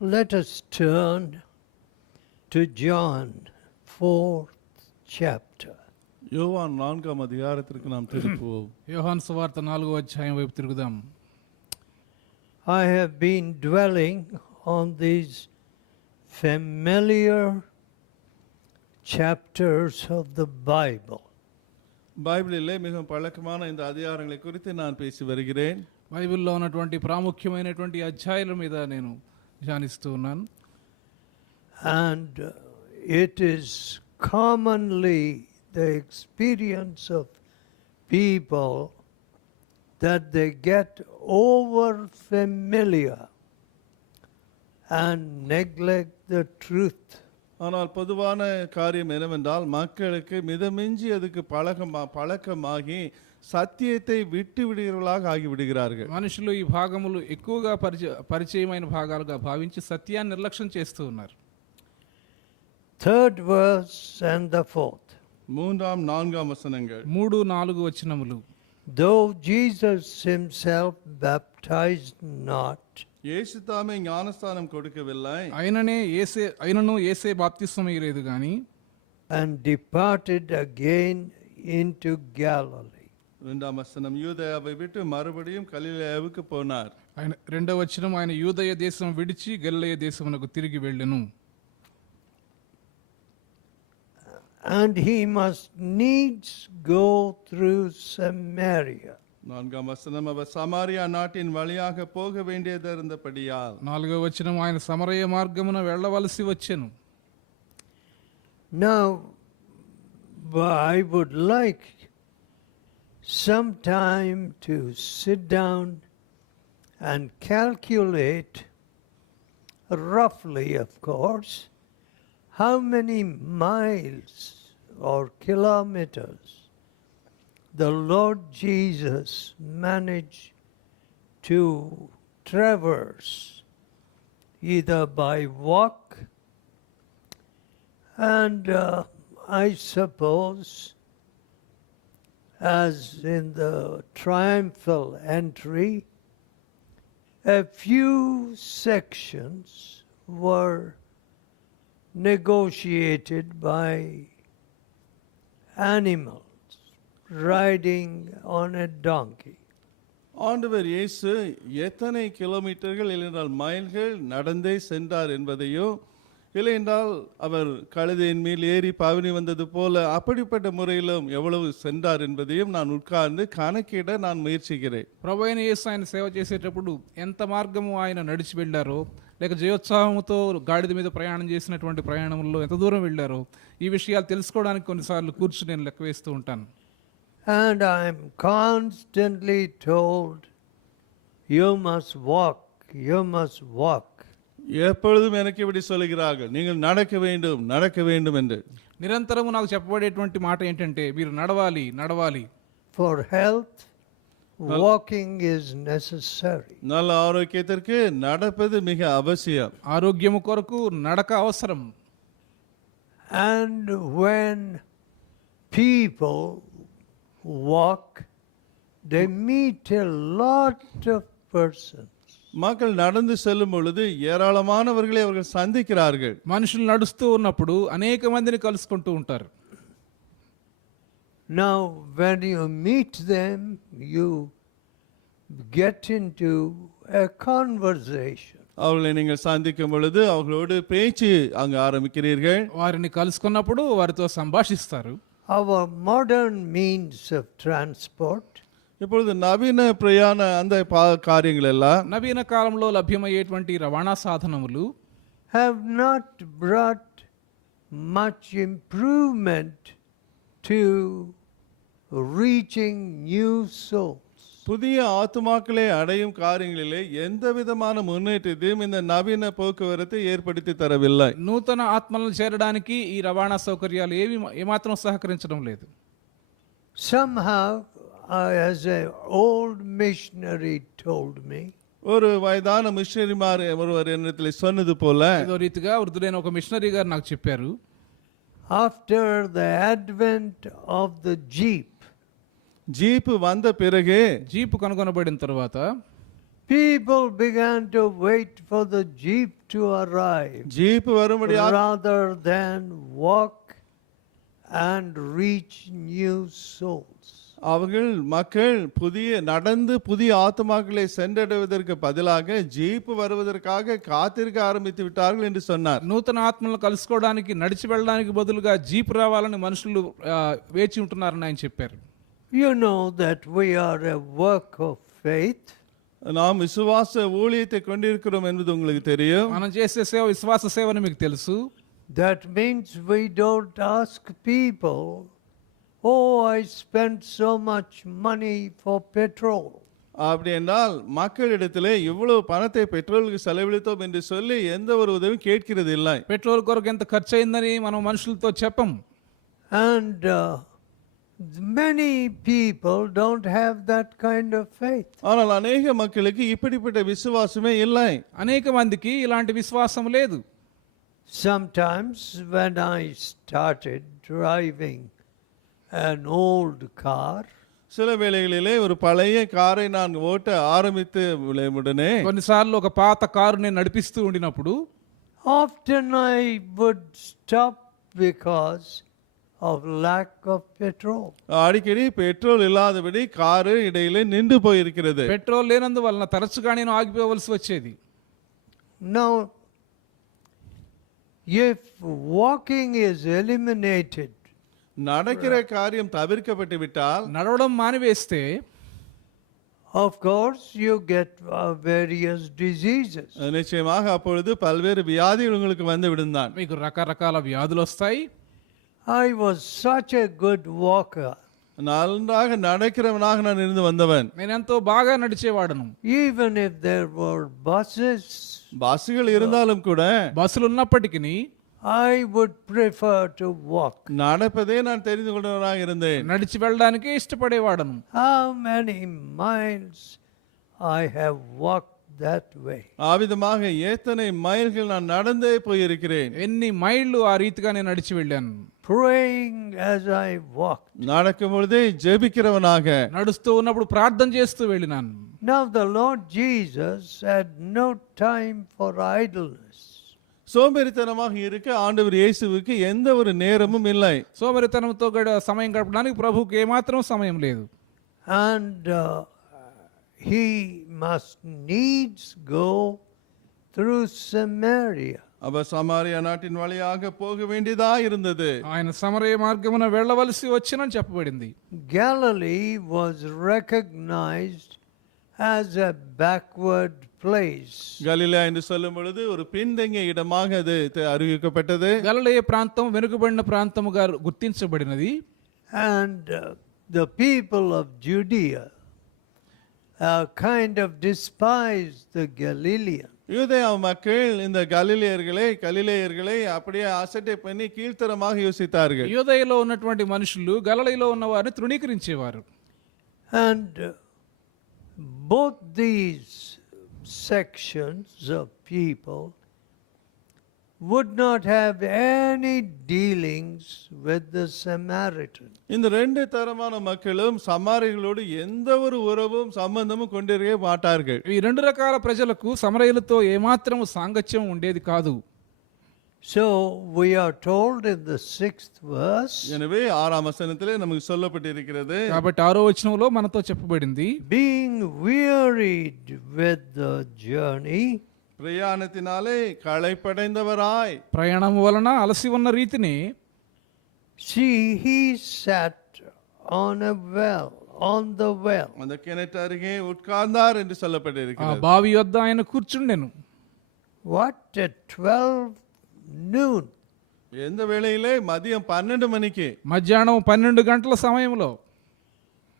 Let us turn to John 4th chapter. யோவான் 4ஆம் அதிகாரத்திற்கு நாம் திருப்புவோம். యోహాను సువార్త 4వ అధ్యాయం వైపు తిరుగుదాం. I have been dwelling on these familiar chapters of the Bible. బైబిల్లో మిகவும் పழக்கமான இந்த அதிகாரங்களை குறித்து நான் பேசி வருகிறேன். బైబిల్లో ఉన్నటువంటి ప్రాముఖ్యమైనటువంటి అధ్యాయాల మీద నేను ధ్యానిస్తూ ఉన్నాను. And it is commonly the experience of people that they get over familiar and neglect the truth. ஆனால் பொதுவான காரியம் என்னவென்றால் மக்களுக்கு மிதமிஞ்சி அதுக்கு பழக்கமாகி సత్యத்தை విట్టు విడుகிறவர்களாக ఆగివిడుகிறார்கள். మనుషులు ఈ భాగములు ఎక్కువగా పరిచయమైన భాగాలుగా భావించి సత్యాన్ని నిర్లక్ష్యం చేస్తూ ఉన్నారు. Third verse and the fourth. 3, 4 వచనங்கள். 3, 4 వచనములు. Though Jesus himself baptized not, యేసు తామే జ్ఞానస్నానం கொடுக்கவில்லை, అయినను యేసే బాప్తిస్మం ఇయ్యలేదు గాని, and departed again into Galilee. 2వ వచనం, యూదయాவை విட்டு మறுபடியும் గలిలయావుకు పోనార్. ఆయన 2వ వచనం, ఆయన యూదయ దేశం విడిచి గలిలయ దేశమునకు తిరిగి వెళ్ళెను. And he must needs go through Samaria. 4వ వచనం, அவர் సమారియా నాటిన్ వழியாக పోగ వేండియదిరుందపడియాల్. 4వ వచనం, ఆయన సమరయ మార్గమున వెళ్ళవలసి వచ్చెను. Now I would like some time to sit down and calculate, roughly of course, how many miles or kilometers the Lord Jesus managed to traverse, either by walk and I suppose as in the triumphal entry, a few sections were negotiated by animals riding on a donkey. ஆண்டவர் இயேசு எத்தனை கிலோமீட்டர்கள் இல்லையென்றால் மைல்கள் நடந்தே சென்றார் என்பதையோ, இல்லை என்றால் அவர் கழுதையின் மேல் ஏறி பவனி வந்தது போல அப்படிப்பட்ட முறையிலும் எவ்வளவு சென்றார் என்பதையும் நான் ఉட்கார்ந்து కనకిడ நான் ముయర్చిக்கிறேன். ప్రభువైన యేసు ఆయన సేవ చేసేటప్పుడు ఎంత మార్గము ఆయన నడిచి వెళ్ళారో, లేక జయోత్సాహంతో గాడిద మీద ప్రయాణం చేసినటువంటి ప్రయాణంలో ఎంత దూరం వెళ్ళారో, ఈ విషయాలు తెలుసుకోవడానికి కొన్నిసార్లు కూర్చుని నేను లెక్క వేస్తూ ఉంటాను. And I am constantly told, you must walk, you must walk. எப்பொழுதும் எனக்கு இப்படி சொல்கிறார்கள், நீங்கள் நடக்க வேண்டும் என்று. నిరంతరము నాకు చెప్పబడేటువంటి మాట ఏంటంటే, మీరు నడవాలి నడవాలి. For health, walking is necessary. நல்ல ஆரோக்கியத்திற்கு நடப்பது மிக அவசியம். ఆరోగ్యము కొరకు నడక అవసరం. And when people walk, they meet a lot of persons. மக்கள் நடந்து செல்லும் பொழுது ஏராளமானவர்களை அவர்கள் சந்திக்கிறார்கள். మనుషులు నడుస్తూ ఉన్నప్పుడు అనేక మందిని కలుసుకుంటూ ఉంటారు. Now when you meet them, you get into a conversation. அவர்களை நீங்கள் சந்திக்கும் பொழுது அவர்களோடு பேச்சு அங்கு ஆரம்பிக்கிறீர்கள். వారిని కలుసుకున్నప్పుడు వారితో సంభాషిస్తారు. Our modern means of transport, இப்பொழுது நவீன பிரயாண அந்த காரியங்கள் எல்லாம் నవీన కాలంలో లభ్యమయ్యేటువంటి రవాణా సాధనములు have not brought much improvement to reaching new souls. புதிய ஆத்துமாக்களை அடையும் காரியங்களிலே எந்த விதமான முன்னேற்றத்தையும் இந்த நவீன போக்குவரத்து ஏற்படுத்தி தரவில்லை. నూతన ఆత్మలను చేరడానికి ఈ రవాణా సౌకర్యాలు ఏమాత్రం సహకరించడం లేదు. Somehow, as an old missionary told me, ஒரு வயதான மிஷனரிமார் ஒருவர் என்னிடத்தில் சொன்னது போல, ఏదో రీతిగా వృద్ధుడైన ఒక మిషనరీ గారు నాకు చెప్పారు, after the advent of the jeep, jeep வந்த பிறகு జీపు కనుగొనబడిన తర్వాత people began to wait for the jeep to arrive jeep வரும்படியாக rather than walk and reach new souls. மக்கள் நடந்து புதிய ஆத்துமாக்களை சென்றடைவதற்கு பதிலாக ஜீப் வருவதற்காக காத்திருக்க ஆரம்பித்து விட்டார்கள் என்று சொன்னார். నూతన ఆత్మలను కలుసుకోవడానికి నడిచి వెళ్ళడానికి బదులుగా జీప్ రావాలని మనుషులు వేచి ఉంటున్నారని ఆయన చెప్పారు. You know that we are a work of faith. நாம் விசுவாச ஊழியத்தை கொண்டிருக்கிறோம் என்பது உங்களுக்கு தெரியும். మనం చేసే సేవ విశ్వాస సేవ అని మీకు తెలుసు. That means we don't ask people, oh, I spent so much money for petrol. அப்படி என்றால் மக்களிடத்திலே இவ்வளவு பணத்தை பெட்ரோலுக்கு செலவழித்தோம் என்று சொல்லி எந்த ஒரு உதவியும் கேட்கிறது இல்லை. పెట్రోల్ కొరకు ఎంత ఖర్చు అయిందని మనం మనుషులతో చెప్పం. And many people don't have that kind of faith. ஆனால் அநேக மக்களுக்கு இப்படிப்பட்ட விசுவாசமே இல்லை. అనేక మందికి ఇలాంటి విశ్వాసం లేదు. Sometimes when I started driving an old car, சில வேளைகளிலே ஒரு பழைய காரை நான் ஓட்ட ஆரம்பித்து உடனே కొన్నిసార్లు ఒక పాత కారు నేను నడిపిస్తూ ఉండినప్పుడు often I would stop because of lack of petrol. அடிக்கடி பெட்ரோல் இல்லாதபடி காரு இடையிலே நின்று போயிருக்கிறது. పెట్రోల్ లేనందువలన తరచుగా నేను ఆగిపోవలసి వచ్చేది. Now, if walking is eliminated, நடக்கிற காரியம் தவிர்க்கப்பட்டு விட்டால் నడవడం మానివేస్తే of course you get various diseases. நிச்சயமாக அப்பொழுது பல்வேறு வியாதிகள் உங்களுக்கு வந்து விடுந்தான். మీకు రకరకాల వ్యాధులు వస్తాయి. I was such a good walker. நன்றாக நடக்கிறவனாக நான் இருந்து வந்தவன். నేను ఎంతో బాగా నడిచేవాడను. Even if there were buses, பஸ்கள் இருந்தாலும் கூட బస్సులు ఉన్నప్పటికీ I would prefer to walk. நடப்பதே நான் தெரிந்து கொண்டவனாக இருந்தேன். నడిచి వెళ్ళడానికే ఇష్టపడేవాడను. How many miles I have walked that way. ஆவிதமாக எத்தனை மைல்கள் நான் நடந்தே போயிருக்கிறேன். ఎన్ని మైళ్ళు ఆ రీతిగా నేను నడిచి వెళ్ళాను. Praying as I walked. நடக்கும் பொழுதே ஜெபிக்கிறவனாக నడుస్తూ ఉన్నప్పుడు ప్రార్థన చేస్తూ వెళ్ళినాను. Now the Lord Jesus had no time for idleness. சோம்பேறித்தனமாக இருக்க ஆண்டவர் இயேசுவுக்கு எந்த ஒரு நேரமும் இல்லை. సోమరితనంతో సమయం గడపడానికి ప్రభువుకి ఏమాత్రం సమయం లేదు. And he must needs go through Samaria. அவர் சமாரியா நாட்டின் வழியாக போக வேண்டியதா இருந்தது. ఆయన సమరయ మార్గమున వెళ్ళవలసి వచ్చినని చెప్పబడింది. Galilee was recognized as a backward place. கலிலேயா என்று சொல்லும் பொழுது ஒரு பின்தங்கிய இடமாக அது அறிவிக்கப்பட்டது. గలిలయ ప్రాంతం వెనుకబడిన ప్రాంతముగా గుర్తించబడినది. And the people of Judea kind of despised the Galileans. யூதேயா மக்கள் இந்த கலிலேயர்களை அப்படியே அசட்டை பண்ணி கீழ்த்தரமாக யோசித்தார்கள். యూదయలో ఉన్నటువంటి మనుషులు గలిలయలో ఉన్న వారిని తృణీకరించేవారు. And both these sections of people would not have any dealings with the Samaritan. இந்த ரெண்டு தரமான மக்களும் சமாரியர்களோடு எந்த ஒரு உறவும் சம்பந்தமும் கொண்டிருக்க மாட்டார்கள். ఈ రెండు రకాల ప్రజలకు సమరయులతో ఏమాత్రము సాంగత్యం ఉండేది కాదు. So we are told in the 6th verse, எனவே 6ஆம் வசனத்திலே நமக்கு சொல்லப்பட்டிருக்கிறது, కాబట్టి 6వ వచనంలో మనతో చెప్పబడింది, being wearied with the journey, பிரயாணத்தினாலே களைப்படைந்தவராய், ప్రయాణం వలన అలసి ఉన్న రీతిని, see, he sat on a well, on the well. அந்த கிணற்று அருகே உட்கார்ந்தார் என்று ఆ சொல்லப்பட்டிருக்கிறது. బావి వద్ద ఆయన కూర్చుండెను. What at 12 noon? எந்த வேளையிலே? மதியம் 12 மணிக்கு, మధ్యాహ్నం 12 గంటల సమయంలో,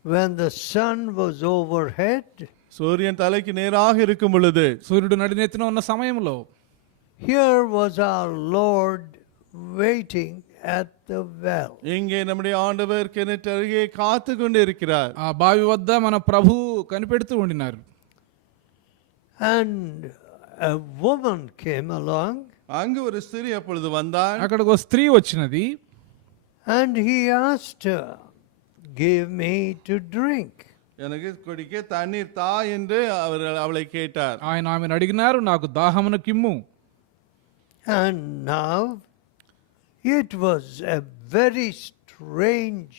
when the sun was overhead. சூரியன் தலைக்கு நேராக இருக்கும் பொழுது, సూర్యుడు నడినెత్తిన ఉన్న సమయంలో, Here was our Lord waiting at the well. இங்கே நம்முடைய ஆண்டவர் கிணற்று அருகே காத்து கொண்டு இருக்கிறார். ఆ బావి వద్ద మన ప్రభు కనిపెడుతూ ఉండినారు. And a woman came along, அங்கு ஒரு ஸ்திரீ அப்பொழுது வந்தார். అక్కడికి ఒక స్త్రీ వచ్చినది. and he asked her, give me to drink. எனக்கு குடிக்க தண்ணீர் தா என்று அவளை கேட்டார். ఆయన ఆమెను అడిగినారు, నాకు దాహమును కిమ్ము. And now it was a very strange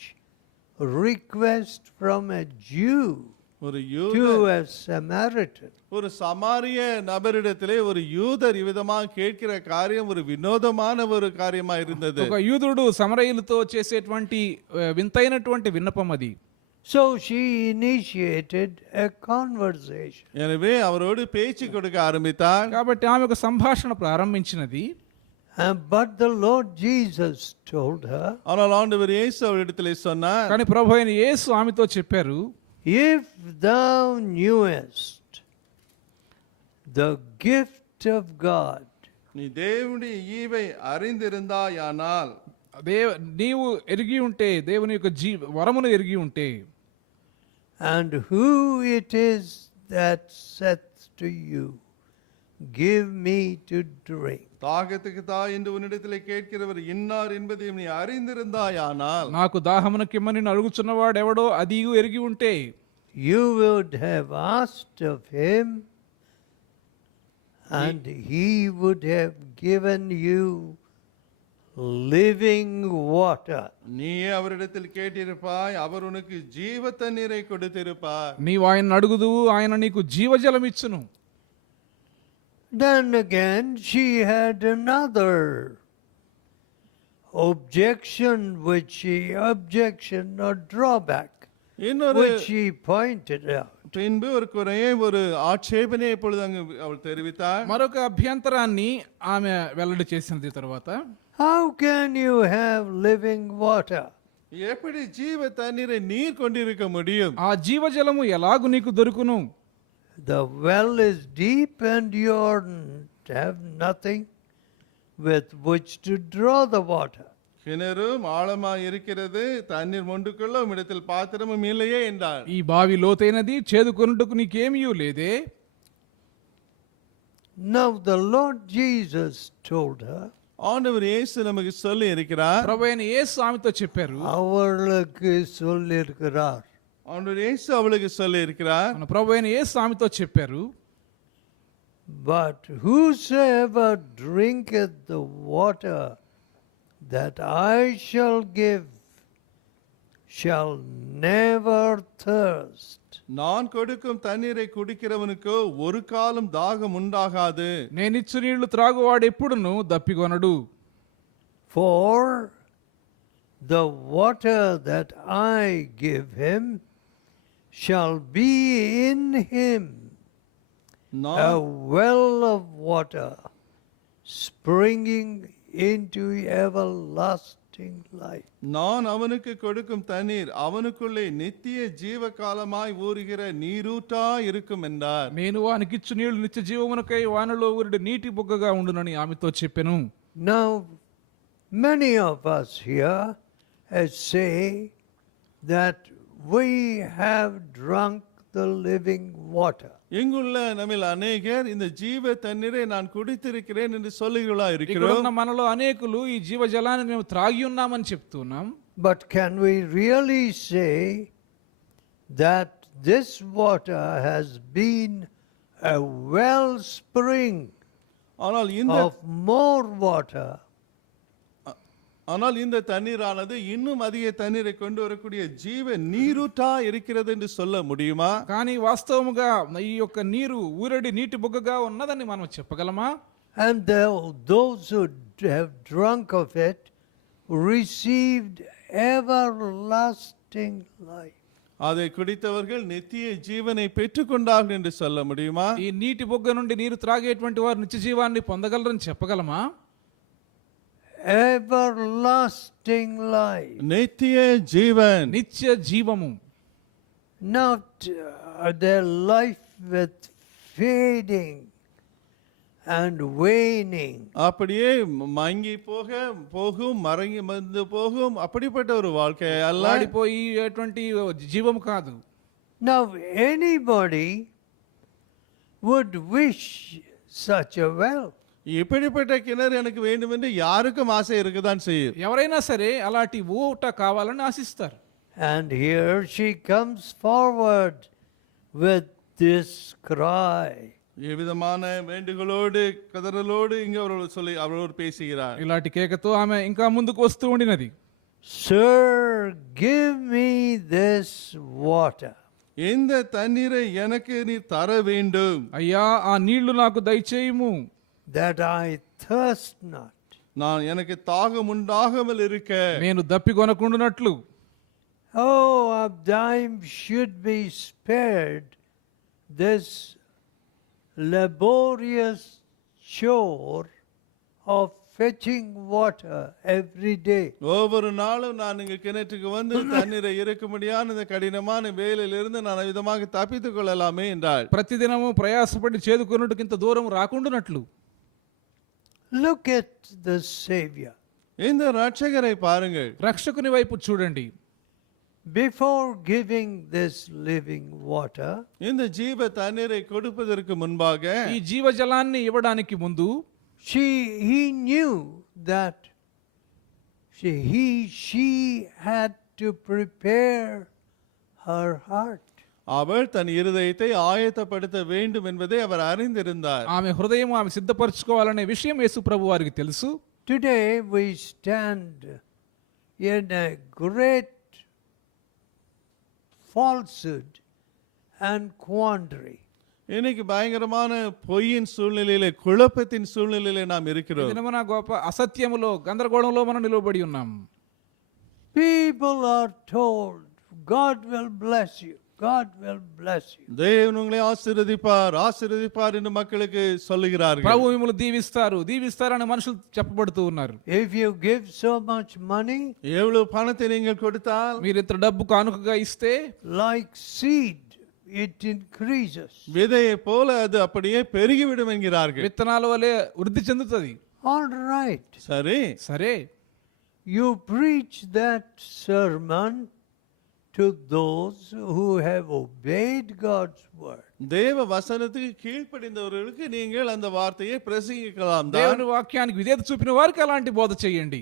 request from a Jew ஒரு to a Samaritan. ஒரு சமாரிய நபரிடத்திலே ஒரு யூதர் இவ்விதமாக கேட்கிற காரியம் ஒரு வினோதமான ஒரு காரியமா இருந்தது. ఒక యూదుడు సమరయులతో చేసేటువంటి వింతైనటువంటి విన్నపం అది. So she initiated a conversation. எனவே அவரோடு பேச்சு கொடுக்க ஆரம்பித்தார். కాబట్టి ఆమె ఒక సంభాషణ ప్రారంభించినది. But the Lord Jesus told her, ஆனால் ஆண்டவர் இயேசு அவரிடத்திலே சொன்னார், కానీ ప్రభు అయిన యేసు ఆమెతో చెప్పారు, if thou knewest the gift of God, நீ தேவனுடைய ஈவை அறிந்திருந்தாயானால், నీవు ఎరిగి ఉంటే, దేవుని యొక్క వరమును ఎరిగి ఉంటే, and who it is that saith to you, give me to drink, தாகத்துக்கு தா என்று உன்னிடத்திலே கேட்கிறவர் இன்னார் என்பதையும் நீ அறிந்திருந்தாயானால், నాకు దాహమును కిమ్మని అడుగుచున్నవాడు ఎవడో అది ఎరిగి ఉంటే, you would have asked of him, and he would have given you living water. நீயே அவரிடத்தில் கேட்டிருப்பாய், அவர் உனக்கு ஜீவ தண்ணீரை கொடுத்திருப்பார். నీవు ఆయన అడుగుదువు, ఆయన నీకు జీవజలం ఇచ్చును. Then again she had another objection or drawback, இன்னொரு which she pointed out. பின்பு ஒரு குறையை ஒரு ஆட்சேபனை இப்பொழுது அங்கு அவள் தெரிவித்தார். మరొక అభ్యంతరాన్ని ఆమె వెల్లడి చేసినది తర్వాత, How can you have living water? எப்படி ஜீவ தண்ணீரை நீர் கொண்டிருக்க முடியும்? ఆ జీవజలము ఎలాగు నీకు దొరుకును? The well is deep and you have nothing with which to draw the water. கிணறும் ஆழமாய் இருக்கிறது, தண்ணீர் மொண்டுக்குள்ள இடத்தில் பாத்திரமும் இல்லையே என்றார். ఈ బావి లోతైనది, చేదుకొనుటకు నీకేమీ లేదే. Now the Lord Jesus told her, ஆண்டவர் இயேசு நமக்கு சொல்லி இருக்கிறார், ప్రభు అయిన యేసు ఆమెతో చెప్పారు, அவர்களுக்கு சொல்லிருக்கிறார், ஆண்டவர் இயேசு அவளுக்கு சொல்லி இருக்கிறார், మన ప్రభు అయిన యేసు ఆమెతో చెప్పారు, but whosoever drinketh the water that I shall give shall never thirst. நான் கொடுக்கும் தண்ணீரை குடிக்கிறவனுக்கோ ஒரு காலம் தாகம் உண்டாகாது. నేనిచ్చు నీళ్లు త్రాగువాడు ఎప్పుడును దప్పికొనడు. For the water that I give him shall be in him a நான் well of water springing into everlasting life. நான் அவனுக்கு கொடுக்கும் தண்ணீர் அவனுக்குள்ளே நித்திய ஜீவ காலமாய் ஊறுகிற நீரூற்றா இருக்கும் என்றார். నేను వానికిచ్చు నీళ్లు నిత్య జీవమునకై వానిలో ఊరుడు నీటి బుగ్గగా ఉండునని ఆమెతో చెప్పెను. Now, many of us here say that we have drunk the living water. இங்குள்ள நம்மில் அநேகர் இந்த ஜீவ தண்ணீரை நான் குடித்திருக்கிறேன் என்று சொல்லுகிறா ఇక్కడున్న இருக்கிறோம். మనలో అనేకులు ఈ జీవజలాన్ని మేము త్రాగి ఉన్నామని చెప్తున్నాం. But can we really say that this water has been a wellspring ஆனால் இந்த of more water? ஆனால் இந்த தண்ணீரானது இன்னும் அதிக தண்ணீரை கொண்டு வரக்கூடிய ஜீவ நீரூற்றா இருக்கிறது என்று சொல்ல முடியுமா? కానీ వాస్తవముగా ఈ యొక్క నీరు ఊరడి నీటి బుగ్గగా ఉన్నదని మనం చెప్పగలమా? And those who have drunk of it received everlasting life. அதை குடித்தவர்கள் நித்திய ஜீவனை பெற்றுக்கொண்டார்கள் என்று சொல்ல முடியுமா? ఈ నీటి బుగ్గ నుండి నీరు త్రాగేటువంటి వారు నిత్య జీవాన్ని పొందగలరని చెప్పగలమా? Everlasting life. நித்திய ஜீவன், నిత్య జీవము, Not their life with fading and waning. அப்படியே மங்கி போகும் மறங்கி வந்து போகும் அப்படிப்பட்ட ஒரு வாழ்க்கை அல்ல. వాడిపోయేటువంటి జీవము కాదు. Now, anybody would wish such a well. இப்படிப்பட்ட கிணறு எனக்கு வேண்டும் என்று யாருக்கும் ஆசை இருக்கதான் செய்யும். ఎవరైనా సరే అలాంటి ఊట కావాలని ఆశిస్తారు. And here she comes forward with this cry. இவ்விதமான வேண்டுகளோடு கதறலோடு இங்க அவரோடு பேசுகிறார். ఇలాంటి కేకతో ఆమె ఇంకా ముందుకు వస్తూ ఉండినది. Sir, give me this water. இந்த தண்ணீரை எனக்கு நீ தர வேண்டும். అయ్యా ఆ నీళ్లు నాకు దయచేయము, That I thirst not. நான் எனக்கு தாகம் உண்டாகாமல் இருக்க. నేను దప్పికొనకుండునట్లు. Oh, Abdime should be spared this laborious chore of fetching water every day. ஒவ்வொரு நாளும் நான் இங்க கிணற்றுக்கு வந்து தண்ணீரை இறக்கும்படியான இந்த கடினமான வேலையிலிருந்து நான் விதமாக தப்பித்துக் கொள்ளலாமே என்றாள். ప్రతిదినము ప్రయాసపడి చేదుకొనుటకు ఇంత దూరం రాకుండునట్లు. Look at the Savior. இந்த ரட்சகரை பாருங்கள். రక్షకుని వైపు చూడండి. Before giving this living water, இந்த ஜீவ தண்ணீரை கொடுப்பதற்கு முன்பாக ఈ జీవజలాన్ని ఇవ్వడానికి ముందు he knew that she had to prepare her heart. அவள் தன் இருதயத்தை ஆயத்தப்படுத்த வேண்டும் என்பதை அவர் அறிந்திருந்தார். ఆమె హృదయం ఆమె సిద్ధపరచుకోవాలనే విషయం యేసు ప్రభు వారికి తెలుసు. Today we stand in a great falsehood and quandary. இன்னைக்கு பயங்கரமான பொய்யின் சூழ்நிலையிலே, குழப்பத்தின் சூழ்நிலையிலே நாம் இருக்கிறோம். దినమున గొప్ప అసత్యములో గందరగోళంలో మనం నిలవబడి ఉన్నాం. People are told, God will bless you. God will bless you. தேவன் உங்களை ஆசீர்வதிப்பார், ஆசீர்வதிப்பார் என்று மக்களுக்கு சொல்லுகிறார்கள். ప్రభు మిమ్మల్ని దీవిస్తారని మనుషులు చెప్పబడుతూ ఉన్నారు. If you give so much money, எவ்வளவு பணத்தை நீங்கள் கொடுத்தால், మీరు ఇంత డబ్బు కానుకగా ఇస్తే like seed, it increases. விதையை போல அது அப்படியே பெருகிவிடும் என்கிறார்கள். విత్తనాల వలె వృద్ధి చెందుతుంది. All right. சரி, సరే, You preach that sermon to those who have obeyed God's word. தேவ வசனத்துக்கு கீழ்ப்படிந்தவர்களுக்கு நீங்கள் அந்த வார்த்தையை பிரசங்கிக்கலாம் தான். దేవుని వాక్యానికి విధేయత చూపిన వారికి అలాంటి బోధ చేయండి.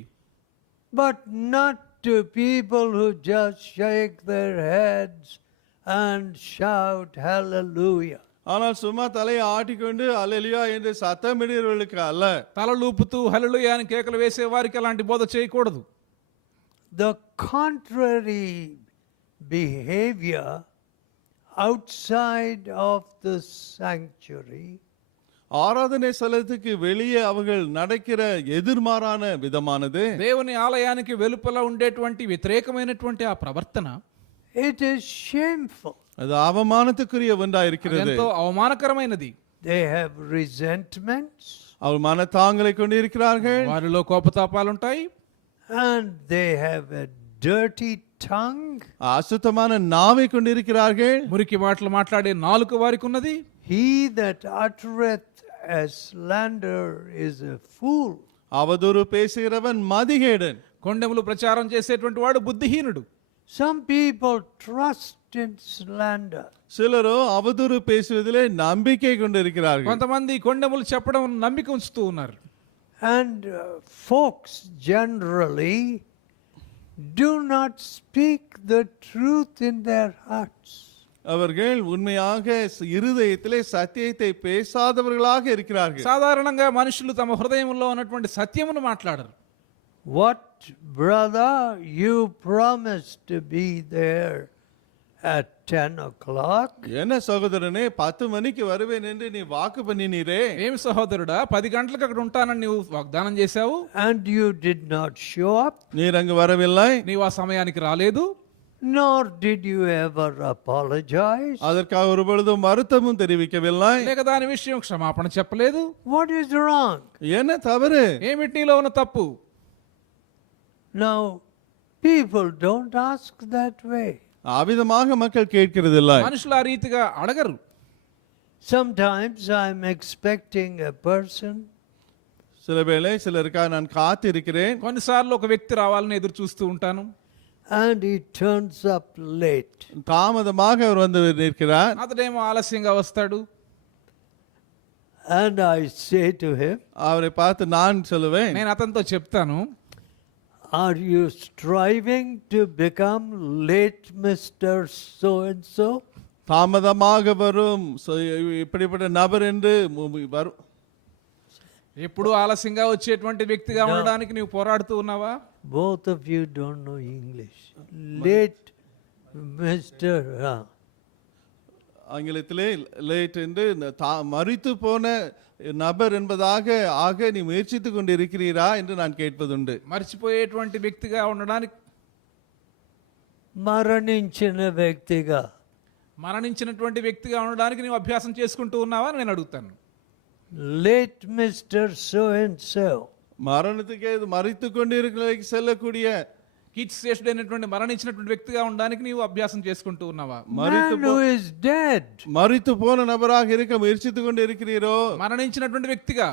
But not to people who just shake their heads and shout hallelujah. ஆனால் சும்மா தலையை ஆட்டிக்கொண்டு அல்லேலூயா என்று சத்தமிடுகிறவர்களுக்கு அல்ல. తలలూపుతూ హల్లెలూయా అని కేకలు వేసే వారికి అలాంటి బోధ చేయకూడదు. The contrary behavior outside of the sanctuary ஆராதனை ஸ்தலத்துக்கு வெளியே அவர்கள் நடக்கிற எதிர்மாறான விதமானது, దేవుని ఆలయానికి వెలుపల ఉండేటువంటి వ్యతిరేకమైనటువంటి ఆ ప్రవర్తన it is shameful. அது அவமானத்துக்குரிய ஒன்றா இருக்கிறது. ఎంతో అవమానకరమైనది. They have resentments அவர் மனத்தாங்களை கொண்டிருக்கிறார்கள், వారిలో కోపతాపాలుంటాయి. and they have a dirty tongue. அசுத்தமான நாவை கொண்டிருக்கிறார்கள். మురికి మాటలు మాట్లాడే నాలుక వారికి ఉన్నది. He that uttereth a slander is a fool. அவதூறு பேசுகிறவன் மதிகேடன். కొండెములు ప్రచారం చేసేటువంటి వాడు బుద్ధిహీనుడు. Some people trust in slander. சிலரோ அவதூறு பேசுவதிலே நம்பிக்கை கொண்டிருக்கிறார்கள். కొంతమంది కొండెములు చెప్పడం నమ్మిక ఉంచుతూ ఉన్నారు. And folks generally do not speak the truth in their hearts. அவர்கள் உண்மையாக இருதயத்திலே சத்தியத்தை பேசாதவர்களாக இருக்கிறார்கள். సాధారణంగా మనుషులు తమ హృదయంలో ఉన్నటువంటి సత్యమును మాట్లాడరు. What, brother, you promised to be there at 10 o'clock, என்ன சகோதரனே, 10 மணிக்கு வருவேன் என்று நீ வாக்கு பண்ணினீரே, ఏమి సహోదరుడా, 10 గంటలకు అక్కడ ఉంటానని నువ్వు వాగ్దానం చేశావు, and you did not show up, நீர் அங்கு வரவில்லை, నీవు ఆ సమయానికి రాలేదు, nor did you ever apologize. அதற்காக ஒரு பொழுதும் வருத்தமும் தெரிவிக்கவில்லை. లేక దాని విషయం క్షమాపణ చెప్పలేదు. What is wrong? என்ன தவறு? ఏమిటి నీలో ఉన్న తప్పు? Now, people don't ask that way. அவிதமாக மக்கள் கேட்கிறதில்லை. మనుషులు ఆ రీతిగా అడగరు. Sometimes I'm expecting a person, சில வேளை சிலருக்காக நான் காத்திருக்கிறேன், కొన్నిసార్లు ఒక వ్యక్తి రావాలని ఎదురు చూస్తూ ఉంటాను. and he turns up late. தாமதமாக அவர் வந்து நிற்கிறார். అతడేమో ఆలస్యంగా వస్తాడు. And I say to him, அவரை பார்த்து நான் சொல்லுவேன், నేను అతనితో చెప్తాను, Are you striving to become late Mr. So and so? தாமதமாக வரும் இப்படிப்பட்ட நபர் என்று வரும் ఎప్పుడు ఆలస్యంగా వచ్చేటువంటి వ్యక్తిగా ఉండడానికి నీవు పోరాడుతూ ఉన్నావా? Both of you don't know English. Late Mr. ஆங்கிலத்திலே லேட் என்று மரித்து போன நபர் என்பதாக ஆக நீ முயற்சித்துக் கொண்டிருக்கிறீரா என்று நான் கேட்பதுண்டு. మర్చిపోయేటువంటి వ్యక్తిగా ఉండడానికి, మరణించిన వ్యక్తిగా, మరణించినటువంటి వ్యక్తిగా ఉండడానికి నీవు అభ్యాసం చేసుకుంటూ ఉన్నావా అని నేను అడుగుతాను. Late mister so and so, మరణத்துக்கு మరిத்து கொண்டிருக்கிற செல்லக்கூடிய కీర్తి శ్రేష్ఠుడైనటువంటి మరణించినటువంటి వ్యక్తిగా ఉండడానికి నీవు అభ్యాసం చేసుకుంటూ ఉన్నావా? మరిத்து పోన నబరాக இருக்க முயற்சித்துக் கொண்டு இருக்கிறீரோ? మరణించినటువంటి వ్యక్తిగా.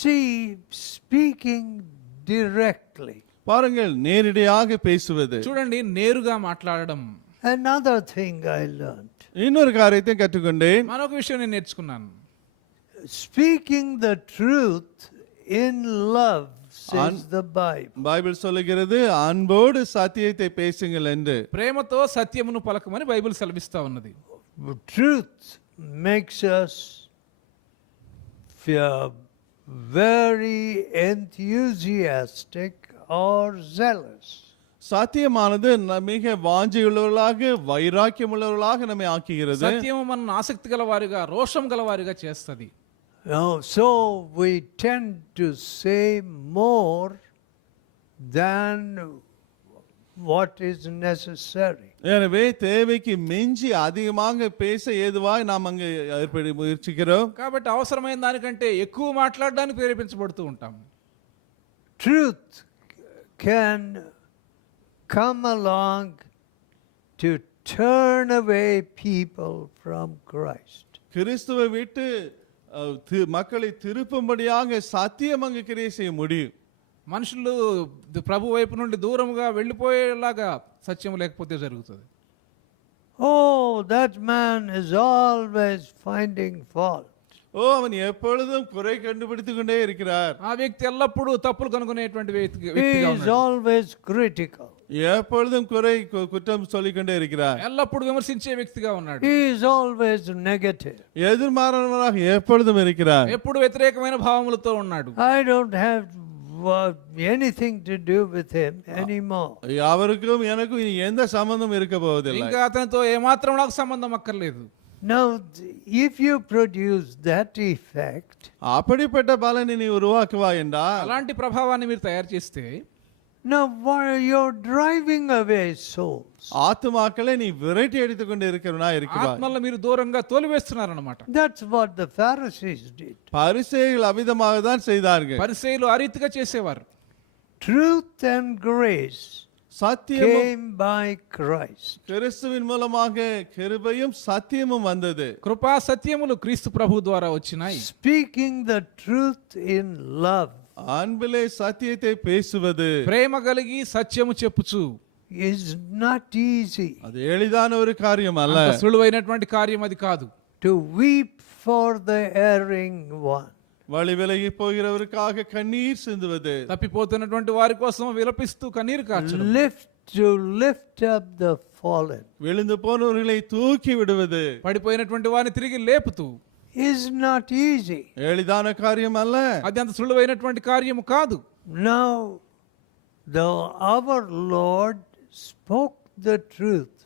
See, speaking directly. பாருங்கள், நேரடியாக பேசுவது. చూడండి, నేరుగా మాట్లాడడం. Another thing I learned. இன்னொரு காரியத்தை கற்றுக்கொண்டேன். మరొక విషయం నేను నేర్చుకున్నాను. Speaking the truth in love, says the Bible. Bible சொல்லுகிறது అన్బోడు సత్యத்தை పేసుங்கள் என்று. ప్రేమతో సత్యమును పలకమని బైబిల్ సెలవిస్తా ఉన్నది. Truth makes us very enthusiastic or zealous. సత్యమానது మిக వాంఛయుள்ளவர்களாக వైరాగ్యముள்ளவர்களாக நம்மை ఆకిகிறது. సత్యము మనల్ని ఆసక్తి గలవారిగా, రోషం గలవారిగా చేస్తది. So we tend to say more than what is necessary. எனவே தேவைக்கு மிஞ்சி அதிகமாக பேச ஏதுவாய் நாம் அங்கு ஏற்படி முயற்சிக்கிறோம். కాబట్టి అవసరమైన దానికంటే ఎక్కువ మాట్లాడడానికి ప్రేరేపించబడుతూ ఉంటాం. Truth can come along to turn away people from Christ. கிறிஸ்துவை விட்டு மக்களை திருப்பும்படியாக సత్యం அங்கு கிரியை செய்ய முடியும். మనుషులు ప్రభు వైపు నుండి దూరముగా వెళ్ళిపోయేలాగా సత్యం లేకపోతే జరుగుతుంది. Oh, that man is always finding fault. அவன் எப்பொழுதும் குறை கண்டுபிடித்துக் கொண்டே இருக்கிறார். ఆ వ్యక్తి ఎల్లప్పుడూ తప్పులు కనుగొనేటువంటి He వ్యక్తిగా is ఉన్నాడు. always critical. எப்பொழுதும் குற்றம் சொல்லிக் கொண்டே இருக்கிறார். ఎల్లప్పుడూ విమర్శించే వ్యక్తిగా ఉన్నాడు. He is always negative. எதிர்மாறானவராக எப்பொழுதும் இருக்கிறார். ఎప్పుడు వ్యతిరేకమైన భావములతో ఉన్నాడు. I don't have anything to do with him anymore. அவருக்கும் எனக்கும் இனி எந்த சம்பந்தம் இருக்க போவதில்லை. ఇంకా అతనితో ఏమాత్రం నాకు సంబంధం అక్కర్లేదు. Now, if you produce that effect, அப்படிப்பட்ட பலனை நீ உருவாக்குவா என்றால், అలాంటి ప్రభావాన్ని మీరు తయారు చేస్తే, now why you're driving away souls? ஆத்துமாக்களை நீ விரட்டி அடித்துக் கொண்டு இருக்கிறவனா இருக்கிறாய். ఆత్మలను మీరు దూరంగా తోలివేస్తున్నారన్నమాట. That's what the Pharisees did. பரிசேயர்கள் அவிதமாக தான் செய்தார்கள். పరిసయ్యులు ఆ రీతిగా చేసేవారు. Truth and grace சத்தியமும் came by Christ. கிறிஸ்துவின் மூலமாக கிருபையும் சத்தியமும் வந்தது. కృపా సత్యములు క్రీస్తు ప్రభు ద్వారా వచ్చినాయి. Speaking the truth in love அன்பிலே சத்தியத்தை பேசுவது ప్రేమ కలిగి సత్యము చెప్పుచు is not easy. அது எளிதான ஒரு காரியம் அல்ல. అంత సులువైనటువంటి కార్యం అది కాదు. To weep for the erring one. வழி விலகி போகிறவருக்காக கண்ணீர் சிந்துவது, తప్పిపోతున్నటువంటి వారి కోసం విలపిస్తూ కన్నీరు కార్చడం, lift up the fallen விழுந்து போனவர்களை தூக்கி விடுவது పడిపోయినటువంటి వారిని తిరిగి లేపుతూ is not easy. எளிதான காரியம் அல்ல. అది అంత సులువైనటువంటి కార్యము కాదు. Now, our Lord spoke the truth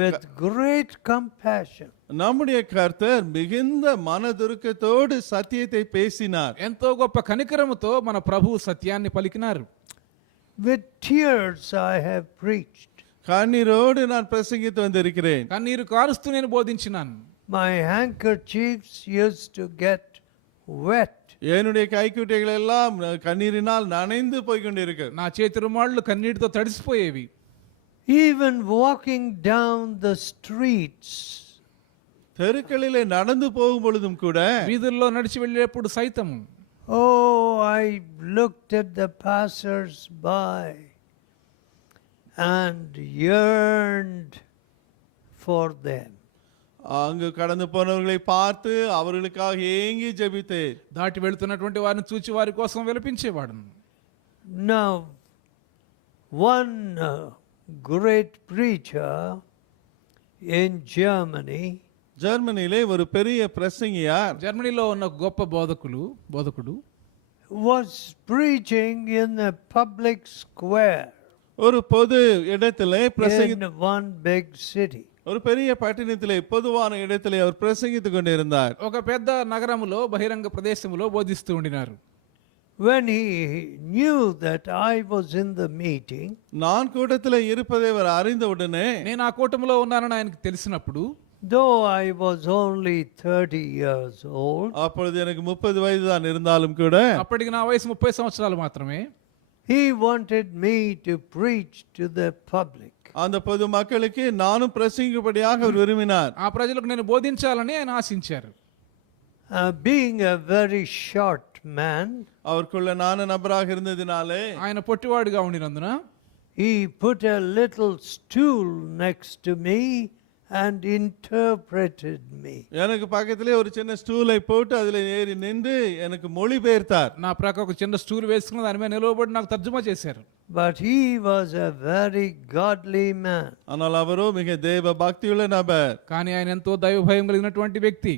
with great compassion. நம்முடைய கர்த்தர் மிகுந்த மனதுருக்கத்தோடு சத்தியத்தை பேசினார். ఎంతో గొప్ప కనికరముతో మన ప్రభువు సత్యాన్ని పలికినారు. With tears I have preached. கண்ணீரோடு நான் பிரசங்கித்து வந்திருக்கிறேன். కన్నీరు కారుస్తూ నేను బోధించినాను. My handkerchiefs used to get wet. என்னுடைய கைக்குட்டைகள் எல்லாம் கண்ணீரினால் நனைந்து போய் கொண்டிருக்கு. నా చేతి రుమాళ్ళు కన్నీటితో తడిసిపోయేవి. Even walking down the streets, தெருக்களிலே நடந்து போகும் பொழுதும் கூட, వీధుల్లో నడిచి వెళ్ళేప్పుడు సైతము, oh, I looked at the passers by and yearned for them. அங்கு கடந்து போனவர்களை பார்த்து அவர்களுக்காக ஏங்கி ஜெபித்தேன். దాటి వెళుతున్నటువంటి వారిని చూచి వారి కోసం విలపించేవాడును. Now, one great preacher in Germany ஜெர்மனியிலே ஒரு பெரிய பிரசங்கியார் జర్మనీలో ఉన్న గొప్ప బోధకుడు was preaching in a public square ஒரு பொது இடத்திலே in one big city. ஒரு பெரிய பட்டணத்திலே பொதுவான இடத்திலே அவர் பிரசங்கித்துக் கொண்டிருந்தார். ఒక పెద్ద నగరములో బహిరంగ ప్రదేశములో బోధిస్తూ ఉండినారు. When he knew that I was in the meeting, நான் கூட்டத்திலே இருப்பதை அவர் அறிந்தவுடனே నేను ఆ కూటమిలో ఉన్నానని ఆయనకు తెలిసినప్పుడు, though I was only 30 years old, அப்பொழுது எனக்கு 30 வயது தான் இருந்தாலும் கூட అప్పటికి నా వయసు 30 సంవత్సరాలు మాత్రమే, he wanted me to preach to the public. அந்த பொது மக்களுக்கு நானும் பிரசங்கிப்படியாக அவர் விரும்பினார். ఆ ప్రజలకు నేను బోధించాలని ఆయన ఆశించారు. Being a very short man, அவருக்குள்ள நானும் நபராக இருந்ததினாலே ఆయన పొట్టివాడుగా ఉండినందున he put a little stool next to me and interpreted me. எனக்கு பக்கத்திலே ஒரு சின்ன ஸ்டூலை போட்டு அதில் ஏறி நின்று எனக்கு மொழிபெயர்த்தார். నా ప్రక్క ఒక చిన్న స్టూల్ వేసుకుని దాని మీద నిలవబడి నాకు తర్జుమా చేశారు. But he was a very godly man. ஆனால் அவரோ மிக தேவ பக்தியுள்ள நபர். కానీ ఆయన ఎంతో దైవ భయం కలిగినటువంటి వ్యక్తి.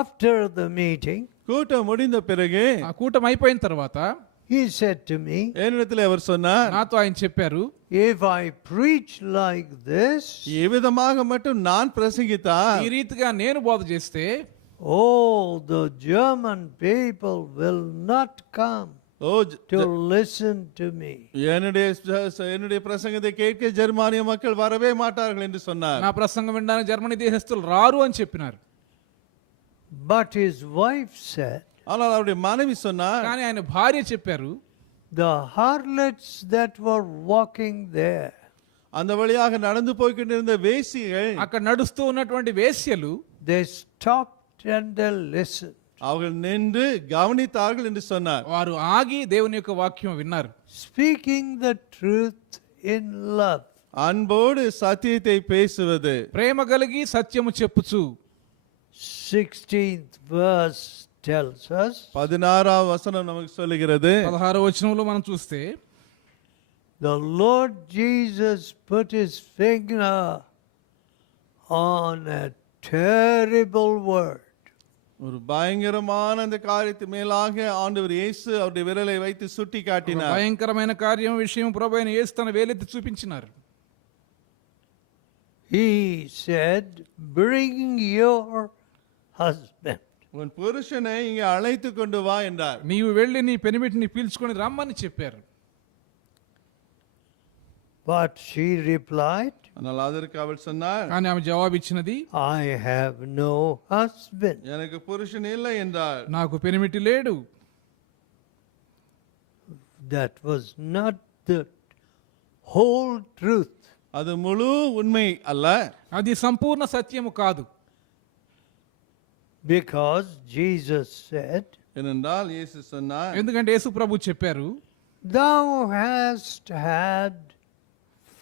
After the meeting, கூட்டம் முடிந்த பிறகு ఆ కూటమి అయిపోయిన తర్వాత he said to me, என்னிடத்தில் அவர் சொன்னார், నాతో ఆయన చెప్పారు, if I preach like this, இவ்விதமாக மட்டும் நான் பிரசங்கித்தால் ఈ రీతిగా నేను బోధ చేస్తే oh, the German people will not come O to listen to me. என்னுடைய பிரசங்கத்தை கேட்க ஜெர்மானிய மக்கள் வரவே மாட்டார்கள் என்று சொன்னார். నా ప్రసంగం వినడానికి జర్మనీ దేశస్తులు రారు అని చెప్పినారు. But his wife said, ஆனால் அவருடைய மனைவி சொன்னார், కానీ ఆయన భార్య చెప్పారు, the harlots that were walking there, அந்த வழியாக நடந்து போய்க்கொண்டிருந்த வேசிகள் అక్కడ నడుస్తూ ఉన్నటువంటి వేశ్యలు they stopped and they listened. அவர்கள் நின்று கவனித்தார்கள் என்று சொன்னார். వారు ఆగి దేవుని యొక్క వాక్యం విన్నారు. Speaking the truth in love. அன்போடு சத்தியத்தை பேசுவது. ప్రేమ కలిగి సత్యము చెప్పుచు. 16th verse tells us, 16వ వచనం நமக்கு சொல்லுகிறது, 16వ వచనంలో మనం చూస్తే, the Lord Jesus put his finger on a terrible word. ஒரு பயங்கரமான அந்த காரியத்து மேலாக ஆண்டவர் இயேசு அவருடைய விரலை வைத்து சுட்டி காட்டினார். భయంకరమైన కార్యం విషయం ప్రభువైన యేసు తన వేలెత్తి చూపించినారు. He said, bring your husband. உன் புருஷனை இங்கே அழைத்து கொண்டு வா என்றார். నీవు వెళ్ళి నీ పెనిమిటిని పీల్చుకొని రమ్మని చెప్పారు. But she replied, ஆனால் அதற்கு அவள் சொன்னார், కానీ ఆమె జవాబిచ్చినది, I have no husband. எனக்கு புருஷன் இல்லை என்றார். నాకు పెనిమిటి లేడు. That was not the whole truth. அது முழு உண்மை அல்ல. అది సంపూర్ణ సత్యము కాదు. Because Jesus said, ஏனென்றால் இயேசு சொன்னார், ఎందుకంటే యేసు ప్రభు చెప్పారు, thou hast had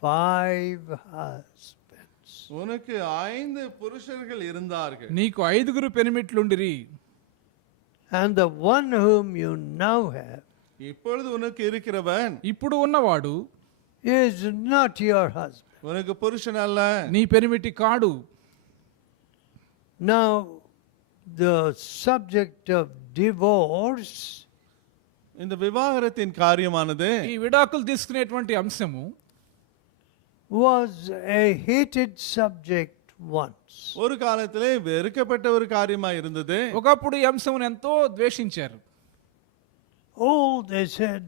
5 husbands. உனக்கு 5 புருஷர்கள் இருந்தார்கள். నీకు 5 పెనిమిట్లుండిరి. And the one whom you now have இப்பொழுது உனக்கு இருக்கிறவன் ఇప్పుడు ఉన్నవాడు is not your husband. உனக்கு புருஷன் அல்ல. నీ పెనిమిటి కాడు. Now, the subject of divorce இந்த விவாகரத்தின் காரியமானது ఈ విడాకులు తీసుకునేటువంటి అంశము was a hated subject once. ஒரு காலத்திலே வெறுக்கப்பட்ட ஒரு காரியமா இருந்தது. ఒకప్పుడు ఈ అంశమును ఎంతో ద్వేషించారు. Oh, they said,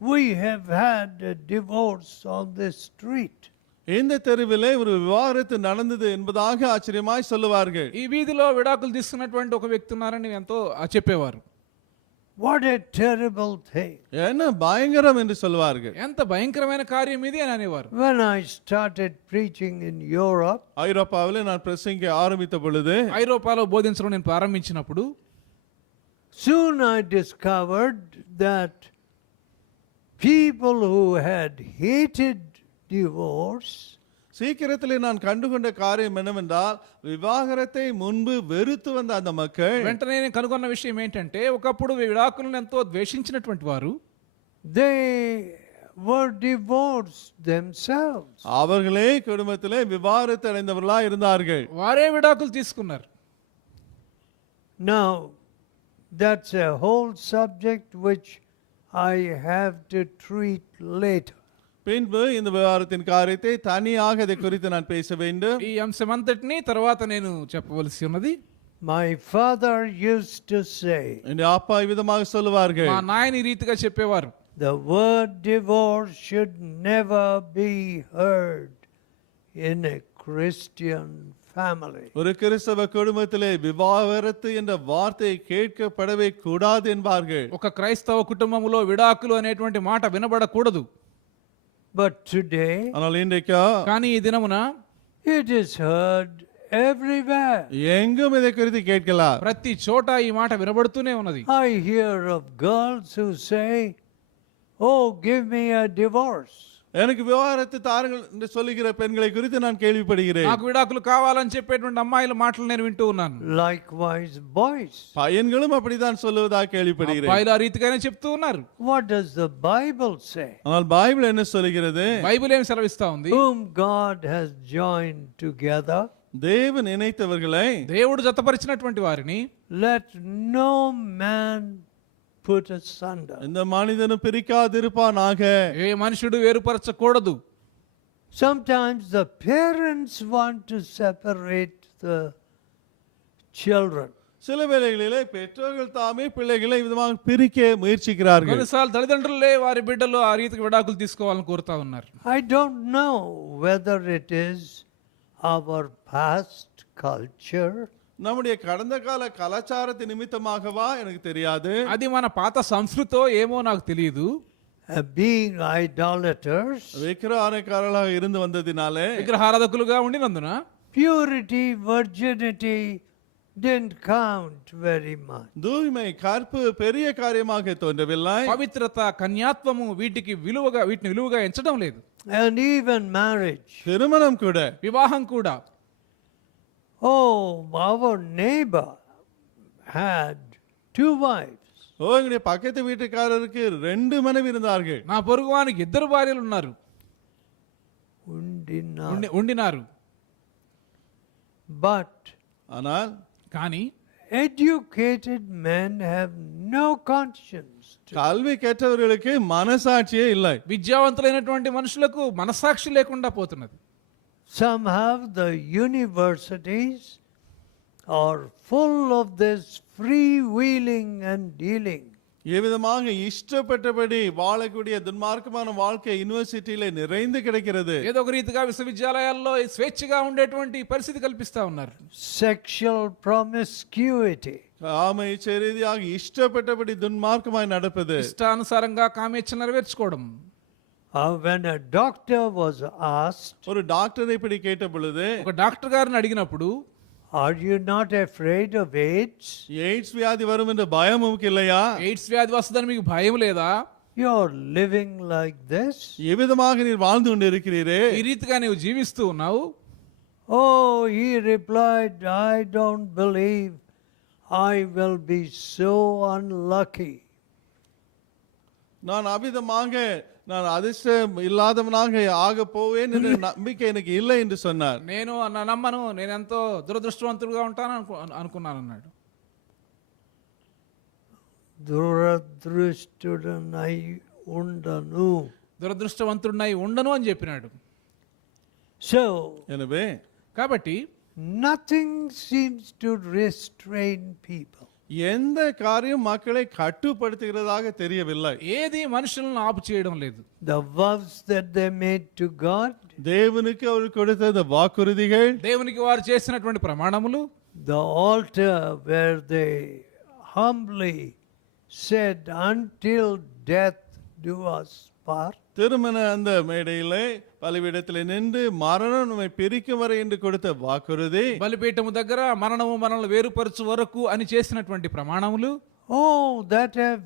we have had a divorce on this street. இந்த தெருவிலே ஒரு விவாகரத்து நடந்தது என்பதாக ஆச்சரியமாய் சொல்லுவார்கள். ఈ వీధిలో విడాకులు తీసుకున్నటువంటి ఒక వ్యక్తి ఉన్నారని ఎంతో చెప్పేవారు. What a terrible thing. என்ன பயங்கரம் என்று சொல்வார்கள். ఎంత భయంకరమైన కార్యం ఇది అని అనేవారు. When I started preaching in Europe, ஐரோப்பாவிலே நான் பிரசங்க ஆரம்பித்த பொழுது ఐరోపాలో బోధించడం నేను ప్రారంభించినప్పుడు soon I discovered that people who had hated divorce சீக்கிரத்திலே நான் கண்டுகொண்ட காரியம் என்னவென்றால் వివాహరத்தை మున్పు వెరుతు వந்த அந்த மக்கள் వెంటనే నేను కనుగొన్న విషయం ఏంటంటే ఒకప్పుడు విడాకులను ఎంతో ద్వేషించినటువంటి వారు they were divorced themselves. அவர்களே குடும்பத்திலே விவாகரத்து அடைந்தவர்களாய் இருந்தார்கள். వారే విడాకులు తీసుకున్నారు. Now, that's a whole subject which I have to treat later. பின்பு இந்த விவாகரத்தின் காரியத்தை தனியாக அதை குறித்து நான் பேச வேண்டும். ఈ అంశమంతటిని తర్వాత నేను చెప్పవలసి ఉన్నది. My father used to say, என் அப்பா விதமாக சொல்லுவார்கள், మా నాయన ఈ రీతిగా చెప్పేవారు, the word divorce should never be heard in a Christian family. ஒரு கிறிஸ்தவ குடும்பத்திலே விவாகரத்து என்ற வார்த்தை கேட்கப்படவே கூடாது என்பார்கள். ఒక క్రైస్తవ కుటుంబంలో విడాకులు అనేటువంటి మాట వినబడకూడదు. But today, ஆனால் இன்றைக்கு కానీ ఈ దినమున it is heard everywhere. எங்கும் இதை குறித்து கேட்கலாம். ప్రతి చోట ఈ మాట వినబడుతూనే ఉన్నది. I hear of girls who say, oh, give me a divorce. எனக்கு விவாகரத்து தாருங்கள் என்று சொல்லுகிற பெண்களை குறித்து நான் கேள்விப்படுகிறேன். నాకు విడాకులు కావాలని చెప్పేటువంటి అమ్మాయిల మాటలు నేను వింటూ ఉన్నాను. Likewise, boys. பையன்களும் அப்படிதான் சொல்லுவதாக கேள்விப்படுகிறேன். అబ్బాయిలు ఆ రీతిగానే చెప్తూ ఉన్నారు. What does the Bible say? ஆனால் பைபிள் என்ன சொல்லுகிறது? బైబిల్ ఏం సెలవిస్తా ఉంది? Whom God has joined together, தேவன் இணைத்தவர்களை దేవుడు జతపరిచినటువంటి వారిని let no man put asunder. இந்த மனிதனும் பிரிக்காதிருப்பானாக. ఏ మనుషుడు వేరుపరచకూడదు. Sometimes the parents want to separate the children. சில வேளைகளிலே பெற்றோர்கள் தாமே பிள்ளைகளை விதமாக பிரிக்க முயற்சிக்கிறார்கள். కొన్నిసార్లు తల్లిదండ్రులే వారి బిడ్డలు ఆ రీతికి విడాకులు తీసుకోవాలని కోరుతా ఉన్నారు. I don't know whether it is our past culture நம்முடைய கடந்த கால கலாச்சாரத்தின் நிமித்தமாகவா எனக்கு தெரியாது. అది మన పాత సంస్కృతో ఏమో నాకు తెలియదు. being idolaters, விக்கிரகாரர்களாக இருந்து வந்ததினாலே విగ్రహారాధకులుగా ఉండినందున purity, virginity didn't count very much. தூய்மை கற்பு பெரிய காரியமாக தோன்றவில்லை. పవిత్రత కన్యాత్వము వీటిని విలువగా ఎంచడం లేదు. And even marriage. திருமணம் கூட. వివాహం కూడా. Oh, our neighbor had 2 wives. எங்களுடைய பக்கத்து வீட்டுக்காரருக்கு 2 மனைவி இருந்தார்கள். నా పొరుగువానికి 2 భార్యలు ఉన్నారు. ఉండినారు. But ஆனால் కానీ educated men have no conscience. கல்வி கேட்டவர்களுக்கு மனசாட்சியே இல்லை. విద్యావంతులైనటువంటి మనుషులకు మనసాక్షి లేకుండా పోతున్నది. Some have the universities are full of this freewheeling and dealing. ஏவிதமாக இஷ்டப்பட்டபடி வாழக்கூடிய துன்மார்க்கமான வாழ்க்கை యూనివర్సిటీలో நிறைந்து கிடக்கிறது. ఏదో ఒక రీతిగా విశ్వవిద్యాలయాల్లో స్వేచ్ఛగా ఉండేటువంటి పరిస్థితి కల్పిస్తా ఉన్నారు. Sexual promiscuity. ஆமை ரீதியாக இஷ்டப்பட்டபடி துன்மார்க்கமாய் நடப்பது. ఇష్టానుసారంగా కామేచ్ఛ నెరవేర్చుకోవడం. When a doctor was asked, ஒரு டாக்டரை இப்படி கேட்ட பொழுது, ఒక డాక్టర్ గారిని అడిగినప్పుడు, are you not afraid of AIDS? AIDS வியாதி வரும் என்ற பயம் உங்களுக்கு இல்லையா? ఎయిడ్స్ వ్యాధి వస్తుందని మీకు భయం లేదా? You're living like this. எவ்விதமாக நீர் வாழ்ந்து கொண்டு இருக்கிறீரே? ఈ రీతిగా నీవు జీవిస్తూ ఉన్నావు. Oh, he replied, I don't believe I will be so unlucky. நான் அவ்விதமாக நான் அதிர்ஷ்டம் இல்லாதவனாக ஆக போவேன் என்ற நம்பிக்கை எனக்கு இல்லை என்று சொன்னார். నేను నమ్మను, నేను ఎంతో దురదృష్టవంతుడుగా ఉంటాను అనుకున్నాను అన్నాడు. దురదృష్టుడనై ఉండను. దురదృష్టవంతుడినై ఉండను అని చెప్పినాడు. So, எனவே కాబట్టి nothing seems to restrain people. எந்த காரியம் மக்களை கட்டுப்படுத்துகிறதாக தெரியவில்லை. ఏది మనుషులను ఆపు చేయడం లేదు. The vows that they made to God, தேவனுக்கு அவர் கொடுத்த அந்த வாக்குறுதிகள், దేవునికి వారు చేసినటువంటి ప్రమాణములు, the altar where they humbly said, until death do us part. திருமண அந்த மேடையிலே பலிபீடத்தில் நின்று மரணம் நம்மை பிரிக்கும் வரை என்று கொடுத்த வாக்குறுதி, బలిపీఠము దగ్గర మరణము మనల్ని వేరుపరచు వరకు అని చేసినటువంటి ప్రమాణములు, Oh, that have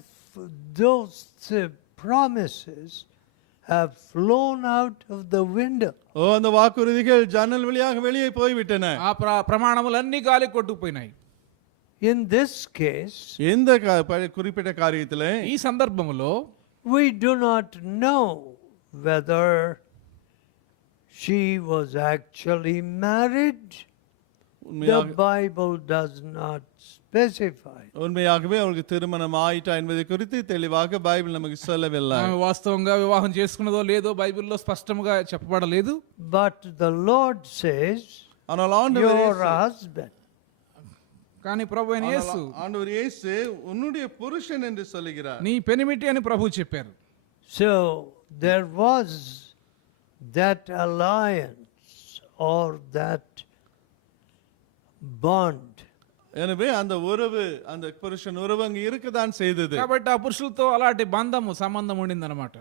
those promises have flown out of the window. ஓ அந்த வாக்குறுதிகள் ஜன்னல் வழியாக வெளியே போய்விட்டன. ఆ ప్రమాణములన్నీ గాలి కొట్టుకుపోయినాయి. In this case, இந்த குறிப்பிட்ட காரியத்திலே ఈ సందర్భంలో we do not know whether she was actually married. The உண்மையாக Bible does not specify. உண்மையாகவே அவளுக்கு திருமணம் ஆயிட்டா என்பதை குறித்து தெளிவாக பைபிள் நமக்கு சொல்லவில்லை. ఆమె వాస్తవంగా వివాహం చేసుకున్నదో లేదో బైబిల్లో స్పష్టంగా చెప్పబడలేదు. But the Lord says, ஆனால் ஆண்டவர் your இயேசு- husband. కానీ ప్రభు అయిన యేసు ஆண்டவர் இயேசு உன்னுடைய புருஷன் என்று சொல்லுகிறார். నీ పెనిమిటి అని ప్రభు చెప్పారు. So there was that alliance or that bond. எனவே அந்த உறவு அந்த புருஷன் உறவு அங்கு இருக்கதான் செய்தது. కాబట్టి ఆ పురుషులతో అలాంటి బంధము సంబంధం ఉండిందన్నమాట.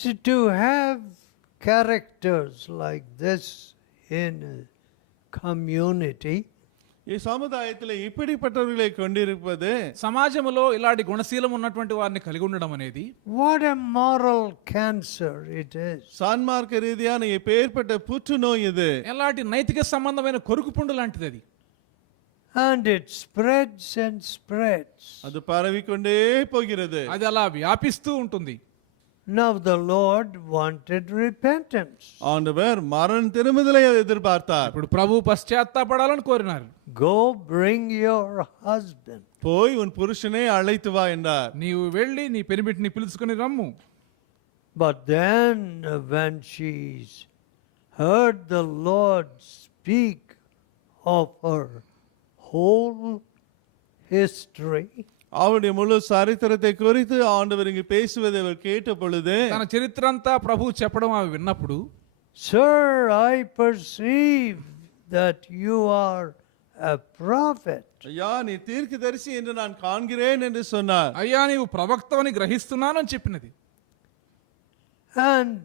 So to have characters like this in a community, ఈ సముదాయத்தில் இப்படிப்பட்டவர்களை கொண்டிருப்பது సమాజంలో ఇలాంటి గుణశీలం ఉన్నటువంటి వారిని కలిగి ఉండడం అనేది what a moral cancer it is. சான்மார்க்க ரீதியான இப்பேற்பட்ட புற்றுநோய் இது. ఎలాంటి నైతిక సంబంధమైన కొరుకు పుండు లాంటిది అది. And it spreads and spreads. அது பரவிக்கொண்டே போகிறது. అది అలా వ్యాపిస్తూ ఉంటుంది. Now the Lord wanted repentance. ஆண்டவர் மரண திரும்புதலை எதிர்பார்த்தார். ఇప్పుడు ప్రభు పశ్చాత్తాపడాలని కోరినారు. Go bring your husband. போய் உன் புருஷனை அழைத்து வா என்றார். నీవు వెళ్ళి నీ పెనిమిటిని పిలుచుకొని రమ్ము. But then when she's heard the Lord speak of her whole history, அவருடைய முழு சரித்திரத்தை குறித்து ஆண்டவர் இங்கு பேசுவதை அவர் கேட்ட பொழுது, తన చరిత్ర అంతా ప్రభు చెప్పడం అవి విన్నప్పుడు, Sir, I perceive that you are a prophet. ஐயா நீ தீர்க்கதரிசி என்று நான் காண்கிறேன் என்று சொன்னார். అయ్యా నీవు ప్రవక్తవని గ్రహిస్తున్నాను అని చెప్పినది. And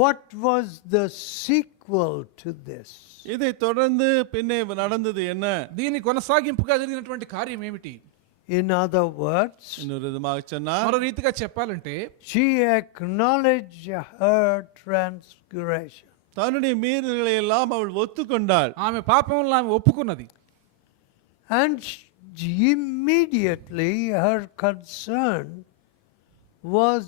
what was the sequel to this? இதை தொடர்ந்து பின்னே நடந்தது என்ன? దీని కొనసాగింపుగా జరిగినటువంటి కార్యం ఏమిటి? In other words, இன்னொரு விதமாக சொன்னார், మరో రీతిగా చెప్పాలంటే she acknowledged her transgression. தன்னுடைய மீறல்களை எல்லாம் அவள் ஒத்துக்கொண்டாள். ఆమె పాపములను ఆమె ఒప్పుకున్నది. And immediately her concern was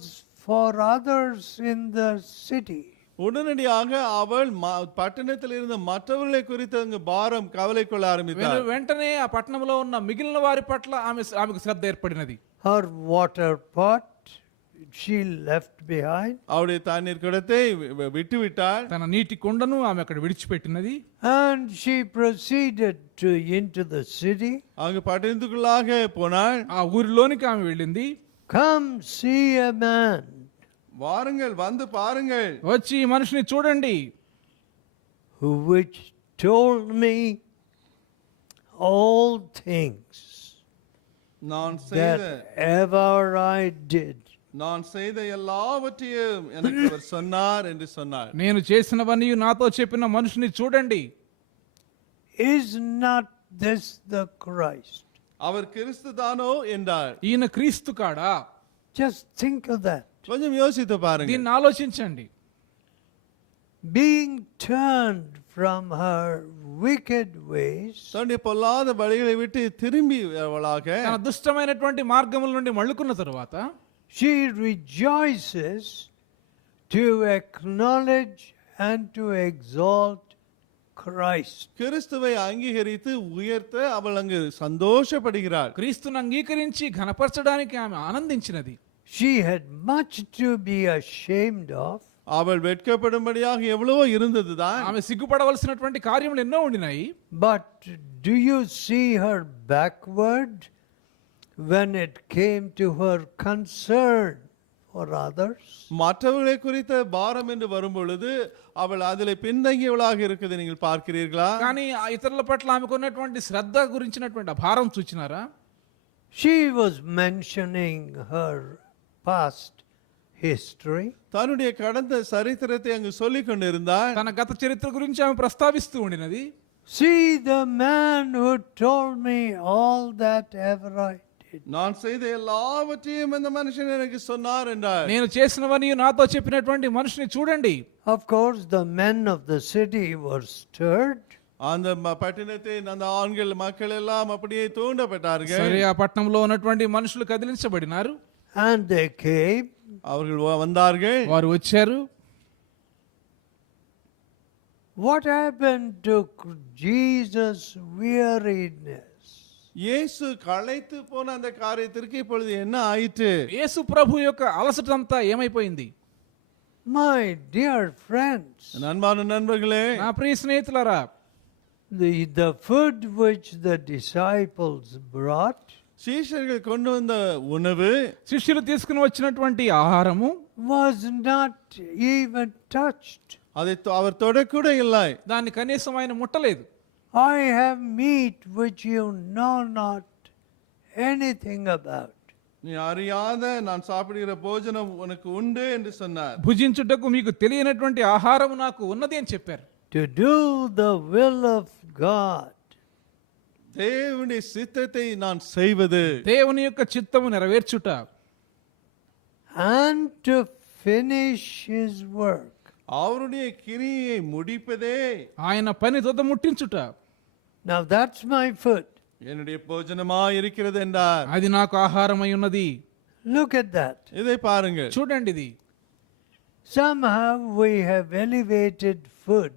for others in the city. உடனடியாக அவள் பட்டணத்தில் இருந்த மற்றவர்களை குறித்து அங்கு பாரம் கவலை கொள்ள ஆரம்பித்தார். వెంటనే ఆ పట్టణంలో ఉన్న మిగిలిన వారి పట్ల ఆమెకు శ్రద్ధ ఏర్పడినది. Her water pot she left behind. அவருடைய தண்ணீர் குடத்தை விட்டு விட்டாள். తన నీటి కుండను ఆమె అక్కడ విడిచిపెట్టినది. And she proceeded into the city. அங்கு பட்டணத்துக்குள்ளாக போனாள். ఆ ఊరిలోనికి ఆమె వెళ్ళింది. Come see a man. வாருங்கள் வந்து பாருங்கள். వచ్చి ఈ మనిషిని చూడండి. Which told me all things நான் that செய்த ever I did. நான் செய்த எல்லாவற்றையும் எனக்கு அவர் சொன்னார் என்று சொன்னார். నేను చేసినవన్నీ నాతో చెప్పిన మనిషిని చూడండి. Is not this the Christ? அவர் கிறிஸ்து தானோ என்றார். ఈయన క్రీస్తు కాడా? Just think of that. கொஞ்சம் யோசித்து பாருங்க. దీన్ని ఆలోచించండి. Being turned from her wicked ways, தன்னுடைய பொல்லாத வழிகளை விட்டு திரும்பி அவளாக తన దుష్టమైనటువంటి మార్గముల నుండి మళ్ళుకున్న తరువాత she rejoices to acknowledge and to exalt Christ. கிறிஸ்துவை அங்கீகரித்து உயர்த்த அவள் அங்கு சந்தோஷப்படுகிறாள். క్రీస్తును అంగీకరించి ఘనపరచడానికి ఆమె ఆనందించినది. She had much to be ashamed of. அவள் வெட்கப்படும்படியாக எவ்வளவோ இருந்ததுதான். ఆమె సిగ్గుపడవలసినటువంటి కార్యములు ఎన్నో ఉండినాయి. But do you see her backward when it came to her concern for others? மற்றவர்களை குறித்த பாரம் என்று வரும்பொழுது அவள் அதிலே பின்தங்கியவளாக இருக்குது நீங்கள் பார்க்கிறீர்களா? కానీ ఆ ఇతరుల పట్ల ఆమెకు ఉన్నటువంటి శ్రద్ధ గురించినటువంటి ఆ భారం చూచినారా? She was mentioning her past history. தன்னுடைய கடந்த சரித்திரத்தை அங்கு சொல்லிக் கொண்டிருந்தாள். తన గత చరిత్ర గురించి ఆమె ప్రస్తావిస్తూ ఉండినది. See the man who told me all that ever I did. நான் செய்த எல்லாவற்றையும் இந்த மனுஷன் எனக்கு சொன்னார் என்றார். నేను చేసినవని నాతో చెప్పినటువంటి మనిషిని చూడండి. Of course, the men of the city were stirred. அந்த பட்டணத்தின் அந்த ஆண்கள் மக்கள் எல்லாம் அப்படியே தூண்டப்பட்டார்கள். సరే, ఆ పట్టణంలో ఉన్నటువంటి మనుషులు కదిలించబడినారు. And they came. அவர்கள் வந்தார்கள். వారు వచ్చారు. What happened to Jesus' weariness? இயேசு களைத்து போன அந்த காரியத்திற்கு இப்பொழுது என்ன ஆயிற்று? యేసు ప్రభు యొక్క అలసటంతా ఏమైపోయింది? My dear friends, அன்பான நண்பர்களே, నా ప్రియ స్నేహితులారా, the food which the disciples brought சீஷர்கள் கொண்டு வந்த உணவு శిష్యులు తీసుకుని వచ్చినటువంటి ఆహారము was not even touched. அதை அவர் தொடக்கூட இல்லை. దాన్ని కనీసం ఆయన ముట్టలేదు. I have meat which you know not anything about. நீ அறியாத நான் சாப்பிடுகிற போஜனம் உனக்கு உண்டு என்று சொன்னார். భుజించుటకు మీకు తెలియనటువంటి ఆహారం నాకు ఉన్నది అని చెప్పారు. To do the will of God. தேவனுடைய சித்தத்தை நான் செய்வது, దేవుని యొక్క చిత్తము నెరవేర్చుట, And to finish his work. அவருடைய கிரியை முடிப்பதே ఆయన పని తుదముట్టించుట. Now that's my food. என்னுடைய போஜனமா இருக்கிறது என்றார். అది నాకు ఆహారమై ఉన్నది. Look at that. இதை பாருங்கள். చూడండి, ఇది Somehow we have elevated food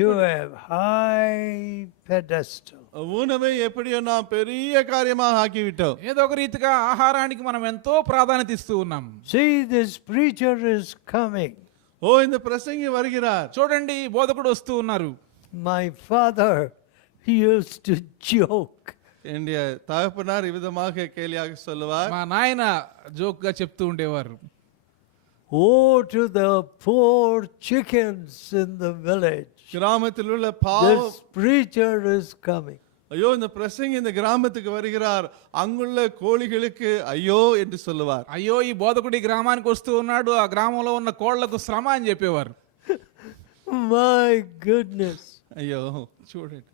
to a high pedestal. உணவை எப்படியோ நாம் பெரிய காரியமாக ஆக்கிவிட்டோம். ఏదో ఒక రీతిగా ఆహారానికి మనం ఎంతో ప్రాధాన్యత ఇస్తూ ఉన్నాం. See, this preacher is coming. ஓ, இந்த பிரசங்கி வருகிறார். చూడండి, బోధకుడు వస్తూ ఉన్నారు. My father used to joke. என்னுடைய தகப்பனார் இவ்விதமாக கேலியாக சொல்லுவார். మా నాయన జోక్ గా చెప్తూ ఉండేవారు. Woe to the poor chickens in the village. கிராமத்தில் உள்ள This preacher is coming. ஐயோ, இந்த பிரசங்கி இந்த கிராமத்துக்கு வருகிறார், அங்குள்ள கோழிகளுக்கு ஐயோ என்று சொல்லுவார். అయ్యో, ఈ బోధకుడు ఈ గ్రామానికి వస్తూ ఉన్నాడు, ఆ గ్రామంలో ఉన్న కోళ్లకు శ్రమ అని చెప్పేవారు. My goodness. ஐயோ, చూడండి,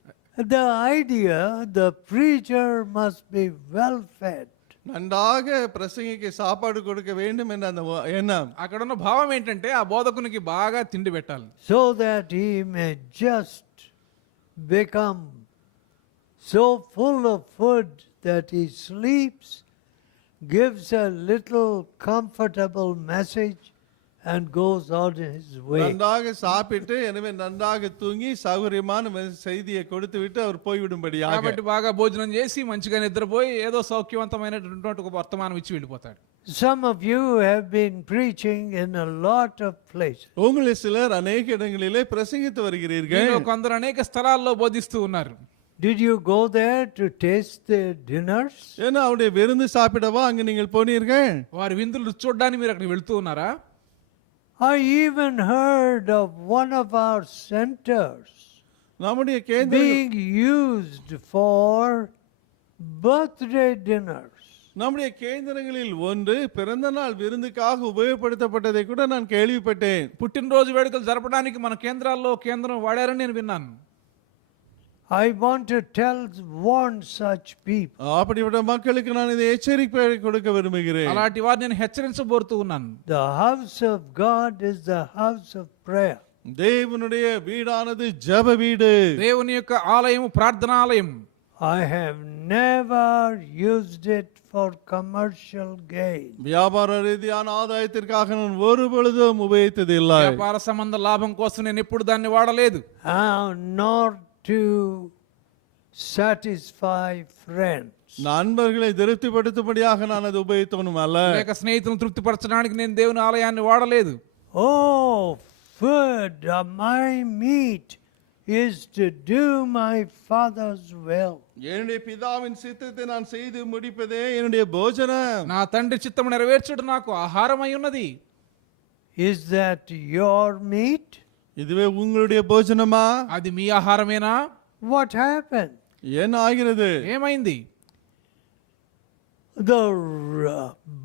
The idea, the preacher must be well fed. நன்றாக பிரசங்கிக்கு சாப்பாடு கொடுக்க வேண்டும் என்ற அந்த எண்ணம். అక్కడ ఉన్న భావం ఏంటంటే ఆ బోధకునికి బాగా తిండి పెట్టాలి, So that he may just become so full of food that he sleeps, gives a little comfortable message, and goes on his way. நன்றாக சாப்பிட்டு எனவே நன்றாக தூங்கி சௌகரியமான செய்தியை கொடுத்து விட்டு அவர் போய்விடும்படியாக. కాబట్టి బాగా భోజనం చేసి మంచిగా నిద్రపోయి ఏదో సౌఖ్యవంతమైనటువంటి ఒక వర్తమానం ఇచ్చి వెళ్ళిపోతాడు. Some of you have been preaching in a lot of places. உங்களில் சிலர் அநேக இடங்களிலே பிரசங்கித்து வருகிறீர்கள். మీలో కొందరు అనేక స్థలాల్లో బోధిస్తూ ఉన్నారు. Did you go there to taste their dinners? ஏன்னா அவருடைய விருந்து சாப்பிடவா அங்கு நீங்கள் போனீர்கள்? వారి విందులు రుచి చూడడానికి మీరు అక్కడికి వెళ్తూ ఉన్నారా? I even heard of one of our centers நம்முடைய கேந்திர being used for birthday dinners. நம்முடைய கேந்திரங்களில் ஒன்று பிறந்த நாள் விருந்துக்காக உபயோகப்படுத்தப்பட்டதை கூட நான் கேள்விப்பட்டேன். పుట్టినరోజు వేడుకలు జరపడానికి మన కేంద్రాల్లో కేంద్రం వాడారని నేను విన్నాను. I want to warn such people. அப்படிப்பட்ட மக்களுக்கு நான் இதை எச்சரிக்கை கொடுக்க விரும்புகிறேன். అలాంటి వారిని నేను హెచ్చరించబోతూ ఉన్నాను. The house of God is the house of prayer. தேவனுடைய வீடானது ஜெப வீடு. దేవుని యొక్క ఆలయం ప్రార్థనాలయం. I have never used it for commercial gain. வியாபார ரீதியான ஆதாயத்திற்காக நான் ஒரு பொழுதும் உபயோகித்ததில்லை. వ్యాపార సంబంధ లాభం కోసం నేను ఎప్పుడు దాన్ని వాడలేదు. Nor to satisfy friends. நண்பர்களை திருப்திப்படுத்தும்படியாக நான் அது உபயோகித்தவனும் அல்ல. లేక స్నేహితులను తృప్తిపరచడానికి నేను దేవుని ఆలయాన్ని వాడలేదు. Oh, food of my meat is to do my Father's will. என்னுடைய பிதாவின் சித்தத்தை நான் செய்து முடிப்பதே என்னுடைய போஜனம். నా తండ్రి చిత్తము నెరవేర్చుట నాకు ఆహారమై ఉన్నది. Is that your meat? இதுவே உங்களுடைய போஜனமா? అది మీ ఆహారమేనా? What happened? என்ன ஆகிறது? ఏమైంది?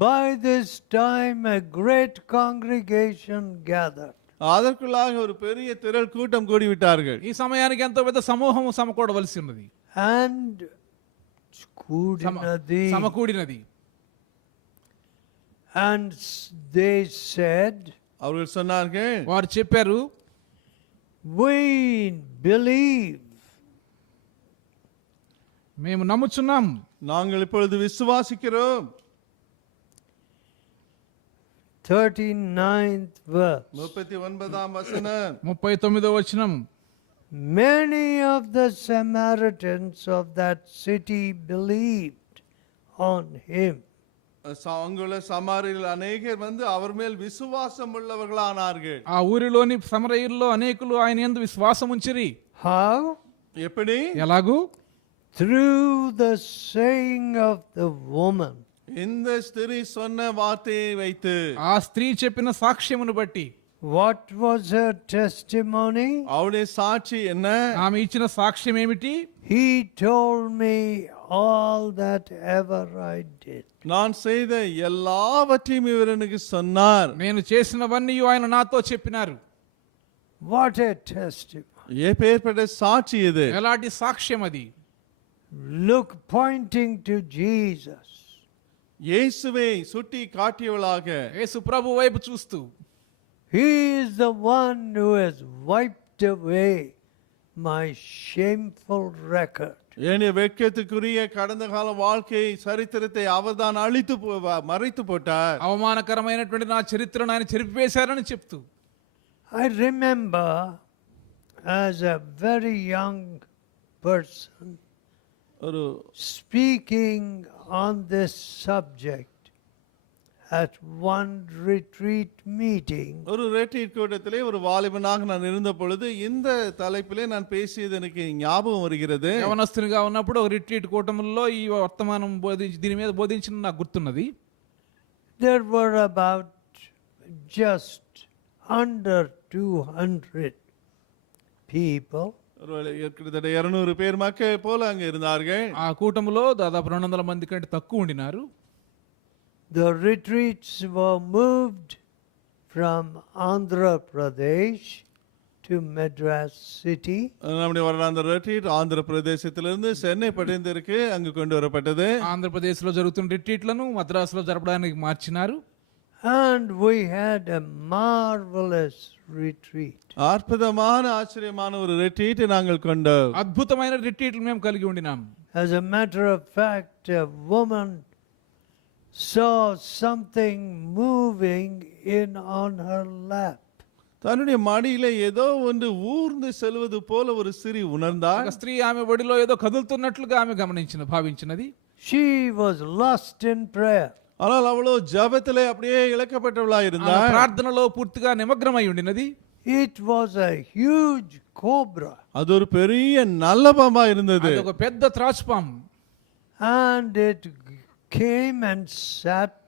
By this time a great congregation gathered. அதற்குள்ளாக ஒரு பெரிய திரள் கூட்டம் கூடிவிட்டார்கள். ఈ సమయానికి ఎంతో పెద్ద సమూహం సమకూడవలసి ఉన్నది. And కూడినది. సమకూడినది. And they said, அவர்கள் சொன்னார்கள், వారు చెప్పారు, we believe. మేము నమ్ముచున్నాం. நாங்கள் இப்பொழுது விசுவாசிக்கிறோம். 39th verse. 39ஆம் வசனம். 39వ వచనం. Many of the Samaritans of that city believed on him. அங்குள்ள சமாரியர்கள் அநேகர் வந்து அவர் மேல் விசுவாசம் உள்ளவர்களானார்கள். ఆ ఊరిలోని సమరయుల్లో అనేకులు ఆయన యందు విశ్వాసం ఉంచిరి. How? எப்படி? ఎలాగూ? Through the saying of the woman. இந்த ஸ்திரீ சொன்ன வார்த்தையை வைத்து. ఆ స్త్రీ చెప్పిన సాక్ష్యమును బట్టి. What was her testimony? அவளுடைய சாட்சி என்ன? ఆమె ఇచ్చిన సాక్ష్యం ఏమిటి? He told me all that ever I did. நான் செய்த எல்லாவற்றையும் இவர் எனக்கு சொன்னார். నేను చేసినవన్నీ ఆయన నాతో చెప్పినారు. What a testimony. எப்பேற்பட்ட சாட்சி இது? ఎలాంటి సాక్ష్యం అది? Look, pointing to Jesus. இயேசுவை சுட்டி காட்டியவளாக. యేసు ప్రభు వైపు చూస్తూ, He is the one who has wiped away my shameful record. என்னுடைய வெட்கத்துக்குரிய கடந்த கால வாழ்க்கை சரித்திரத்தை அவர்தான் அழித்து மறைத்து போட்டார். అవమానకరమైనటువంటి నా చరిత్రను ఆయన చెరిపివేశారని చెప్తూ, I remember as a very young person ஒரு speaking on this subject at one retreat meeting. ஒரு ரெட்ரீட் கூட்டத்திலே ஒரு வாலிபனாக நான் இருந்த பொழுது இந்த தலைப்பிலே நான் பேசியது எனக்கு ஞாபகம் வருகிறது. యవనస్తునిగా ఉన్నప్పుడు ఒక రిట్రీట్ కూటముల్లో ఈ వర్తమానం దీని మీద బోధించిన నాకు గుర్తున్నది. There were about just under 200 people. கிட்டத்தட்ட 200 பேர் மக்கள் போல அங்க இருந்தார்கள். ఆ కూటములో దాదాపు 200 మంది కంటే తక్కువ ఉండినారు. The retreats were moved from Andhra Pradesh to Madras city. நம்முடைய வருடாந்திர ரெட்ரீட் ஆந்திர பிரதேசத்திலிருந்து சென்னை பட்டணத்திற்கு அங்கு கொண்டு வரப்பட்டது. ఆంధ్రప్రదేశ్లో జరుగుతున్న రిట్రీట్లను మద్రాసులో జరపడానికి మార్చినారు. And we had a marvelous retreat. அற்புதமான ஆச்சரியமான ஒரு ரெட்ரீட் நாங்கள் கொண்டோம். అద్భుతమైన రిట్రీట్లు మేము కలిగి ఉండినాం. As a matter of fact, a woman saw something moving in on her lap. தன்னுடைய மடியிலே ஏதோ ஒன்று ஊர்ந்து செல்வது போல ஒரு ஸ்திரீ உணர்ந்தாள். ఒక స్త్రీ ఆమె ఒడిలో ఏదో కదులుతున్నట్లుగా ఆమె భావించినది. She was lost in prayer. ஆனால் அவளோ ஜெபத்திலே அப்படியே இழக்கப்பட்டவளாய் ఆమె இருந்தாள். ప్రార్థనలో పూర్తిగా నిమగ్నమై ఉండినది. It was a huge cobra. அது ஒரு பெரிய நல்ல பாம்பா இருந்தது. అది ఒక పెద్ద త్రాచుపాము. And it came and sat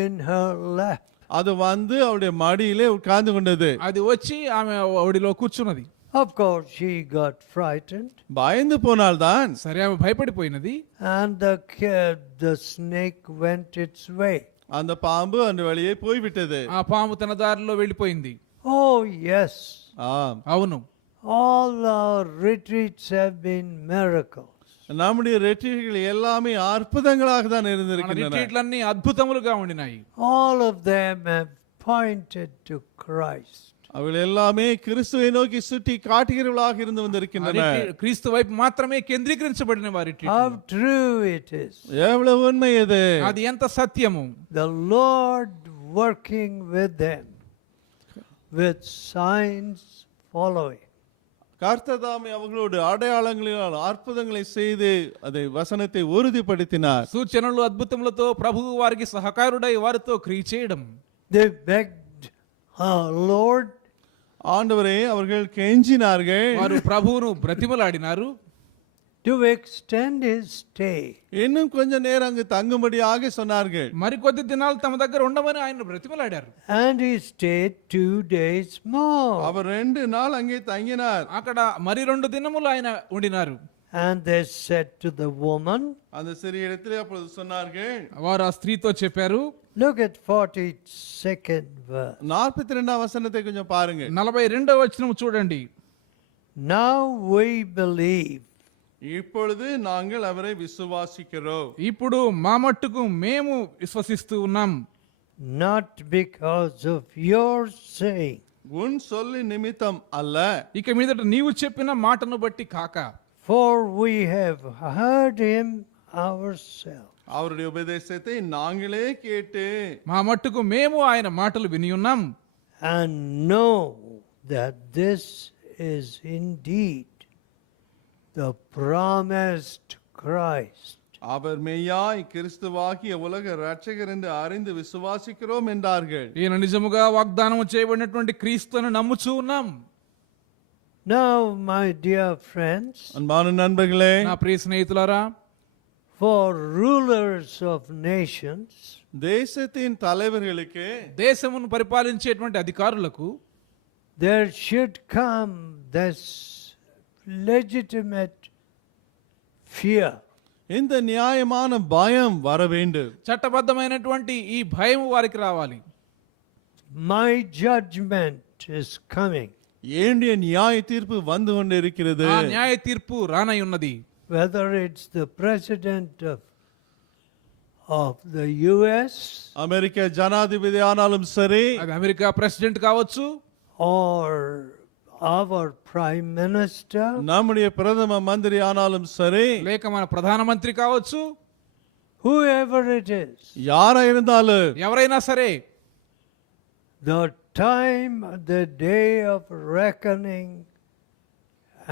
in her lap. அது வந்து அவளுடைய மடியிலே உட்கார்ந்து கொண்டது. అది వచ్చి ఆమె ఒడిలో కూర్చున్నది. Of course, she got frightened. பயந்து போனால்தான். సరే, ఆమె భయపడిపోయినది. And the snake went its way. அந்த பாம்பு அந்த வழியே போய்விட்டது. ఆ పాము తన దారిలో వెళ్ళిపోయింది. Oh, yes. ஆம். అవును, All our retreats have been miracles. நம்முடைய ரெட்ரீட்கள் எல்லாமே அற்புதங்களாக தான் మన இருந்திருக்கின்றன. రిట్రీట్లన్నీ అద్భుతములుగా ఉండినాయి. All of them have pointed to Christ. அவள் எல்லாமே கிறிஸ்துவை நோக்கி சுட்டி காட்டுகிறவளாக இருந்து வந்திருக்கின்றன. క్రీస్తు వైపు మాత్రమే కేంద్రీకరించబడిన వారి How true it is. எவ்வளவு உண்மை இது. అది ఎంత సత్యము. The Lord working with them with signs following. கர்த்ததாமே அவர்களோடு அடையாளங்களினால் அற்புதங்களை செய்து அதை வசனத்தை உறுதிப்படுத்தினார். సూచనలు అద్భుతములతో ప్రభువు వారికి సహకారుడై వారితో క్రియ చేయడం. They begged, Lord, ஆண்டவரே அவர்கள் கெஞ்சினார்கள். వారు ప్రభువును బ్రతిమలాడినారు. to extend his stay. இன்னும் கொஞ்ச நேரம் அங்கு தங்கும்படியாக சொன்னார்கள். మరికొద్ది దినాలు తమ దగ్గర ఉండమని ఆయన బ్రతిమలాడారు. And he stayed 2 days more. அவர் 2 நாள் அங்கே தங்கினார். అక్కడ మరి 2 దినములు ఆయన ఉండినారు. And they said to the woman, அந்த சிறிய இடத்திலே அப்பொழுது சொன்னார்கள். వారు ఆ స్త్రీతో చెప్పారు. look at 42nd verse. 42ஆம் வசனத்தை கொஞ்சம் பாருங்க. 42వ వచనం చూడండి. Now we believe. இப்பொழுது நாங்கள் அவரை விசுவாசிக்கிறோம். ఇప్పుడు మా మట్టుకు మేము విశ్వసిస్తూ ఉన్నాం. not because of your saying. உன் சொல்லி நிமித்தம் அல்ல, ఇక మీదట నీవు చెప్పిన మాటను బట్టి కాక, For we have heard him ourselves. அவருடைய உபதேசத்தை நாங்களே கேட்டு మా మట్టుకు మేము ఆయన మాటలు విని ఉన్నాం. And know that this is indeed the promised Christ. அவர் மெய்யாய் கிறிஸ்துவாகிய உலக இரட்சகர் என்று அறிந்து விசுவாசிக்கிறோம் என்றார்கள். ఈయన నిజముగా వాగ్దానం చేయబడినటువంటి క్రీస్తును నమ్ముచూ ఉన్నాం. Now, my dear friends, அன்பான நண்பர்களே, నా ప్రియ స్నేహితులారా, for rulers of nations, தேசத்தின் தலைவர்களுக்கு దేశమును పరిపాలించేటువంటి అధికారులకు there should come this legitimate fear. இந்த நியாயமான பயம் வர வேண்டும். చట్టబద్ధమైనటువంటి ఈ భయం వారికి రావాలి. My judgment is coming. என்னுடைய நியாய தீர்ப்பு வந்து கொண்டிருக்கிறது. ఆ న్యాయ తీర్పు రానై ఉన్నది. Whether it's the president of the US அமெரிக்க ஜனாதிபதி ஆனாலும் சரி, అది అమెరికా ప్రెసిడెంట్ కావచ్చు, or our prime minister, நம்முடைய பிரதம மந்திரி ஆனாலும் சரி, లేక మన ప్రధానమంత్రి కావచ్చు, whoever it is, யாரா இருந்தாலும் ఎవరైనా సరే the time, the day of reckoning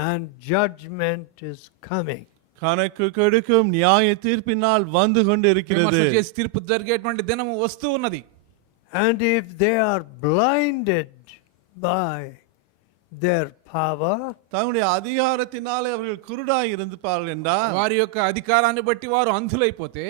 and judgment is coming. கணக்கு கொடுக்கும் நியாய தீர்ப்பினால் வந்து கொண்டிருக்கிறது. విమర్శ చేసి తీర్పు జరిగేటువంటి దినము వస్తూ ఉన్నది. And if they are blinded by their power, தங்களுடைய அதிகாரத்தினாலே அவர்கள் குருடாய் இருந்திருப்பார்கள் என்றால், వారి యొక్క అధికారాన్ని బట్టి వారు అంధులైపోతే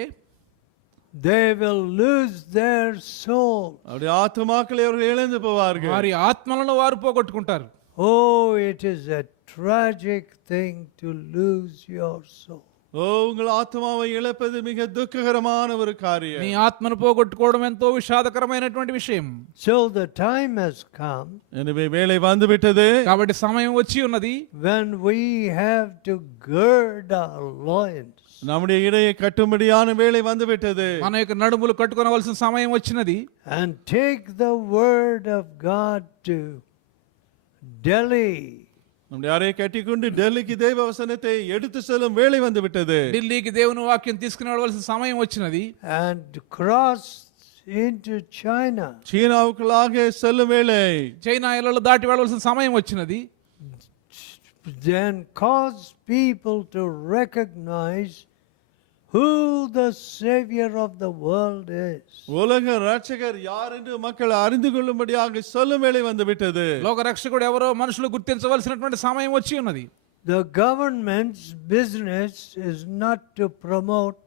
they will lose their soul. அவருடைய ஆத்துமாக்களை அவர்கள் இழந்து போவார்கள். వారి ఆత్మలను వారు పోగొట్టుకుంటారు. Oh, it is a tragic thing to lose your soul. ஓ, உங்கள் ஆத்மாவை இழப்பது மிக துக்ககரமான ஒரு காரியம். నీ ఆత్మను పోగొట్టుకోవడం ఎంతో విషాదకరమైనటువంటి విషయం. So the time has come எனவே வேலை வந்துவிட்டது. కాబట్టి సమయం వచ్చి ఉన్నది when we have to gird our loins நம்முடைய இடையை கட்டும்படியான வேலை வந்துவிட்டது. మన యొక్క నడుములు కట్టుకొనవలసిన సమయం వచ్చినది. and take the word of God to Delhi. நம்முடைய அறையை கட்டிக்கொண்டு டெல்லிக்கு தேவ வசனத்தை எடுத்து செல்லும் வேலை வந்துவிட்டது. ఢిల్లీకి దేవుని వాక్యం తీసుకుని వెళ్ళవలసిన సమయం వచ్చినది. and cross into China. சீனாவுக்குள்ளாக செல்லும் வேலை. చైనా ఎల్లలు దాటి వెళ్ళవలసిన సమయం వచ్చినది. Then cause people to recognize who the Savior of the world is. உலக ரட்சகர் யார் என்று மக்கள் அறிந்து கொள்ளும்படியாக சொல்லும் வேலை வந்துவிட்டது. లోక రక్షకుడు ఎవరో మనుషులు గుర్తించవలసినటువంటి సమయం వచ్చి ఉన్నది. The government's business is not to promote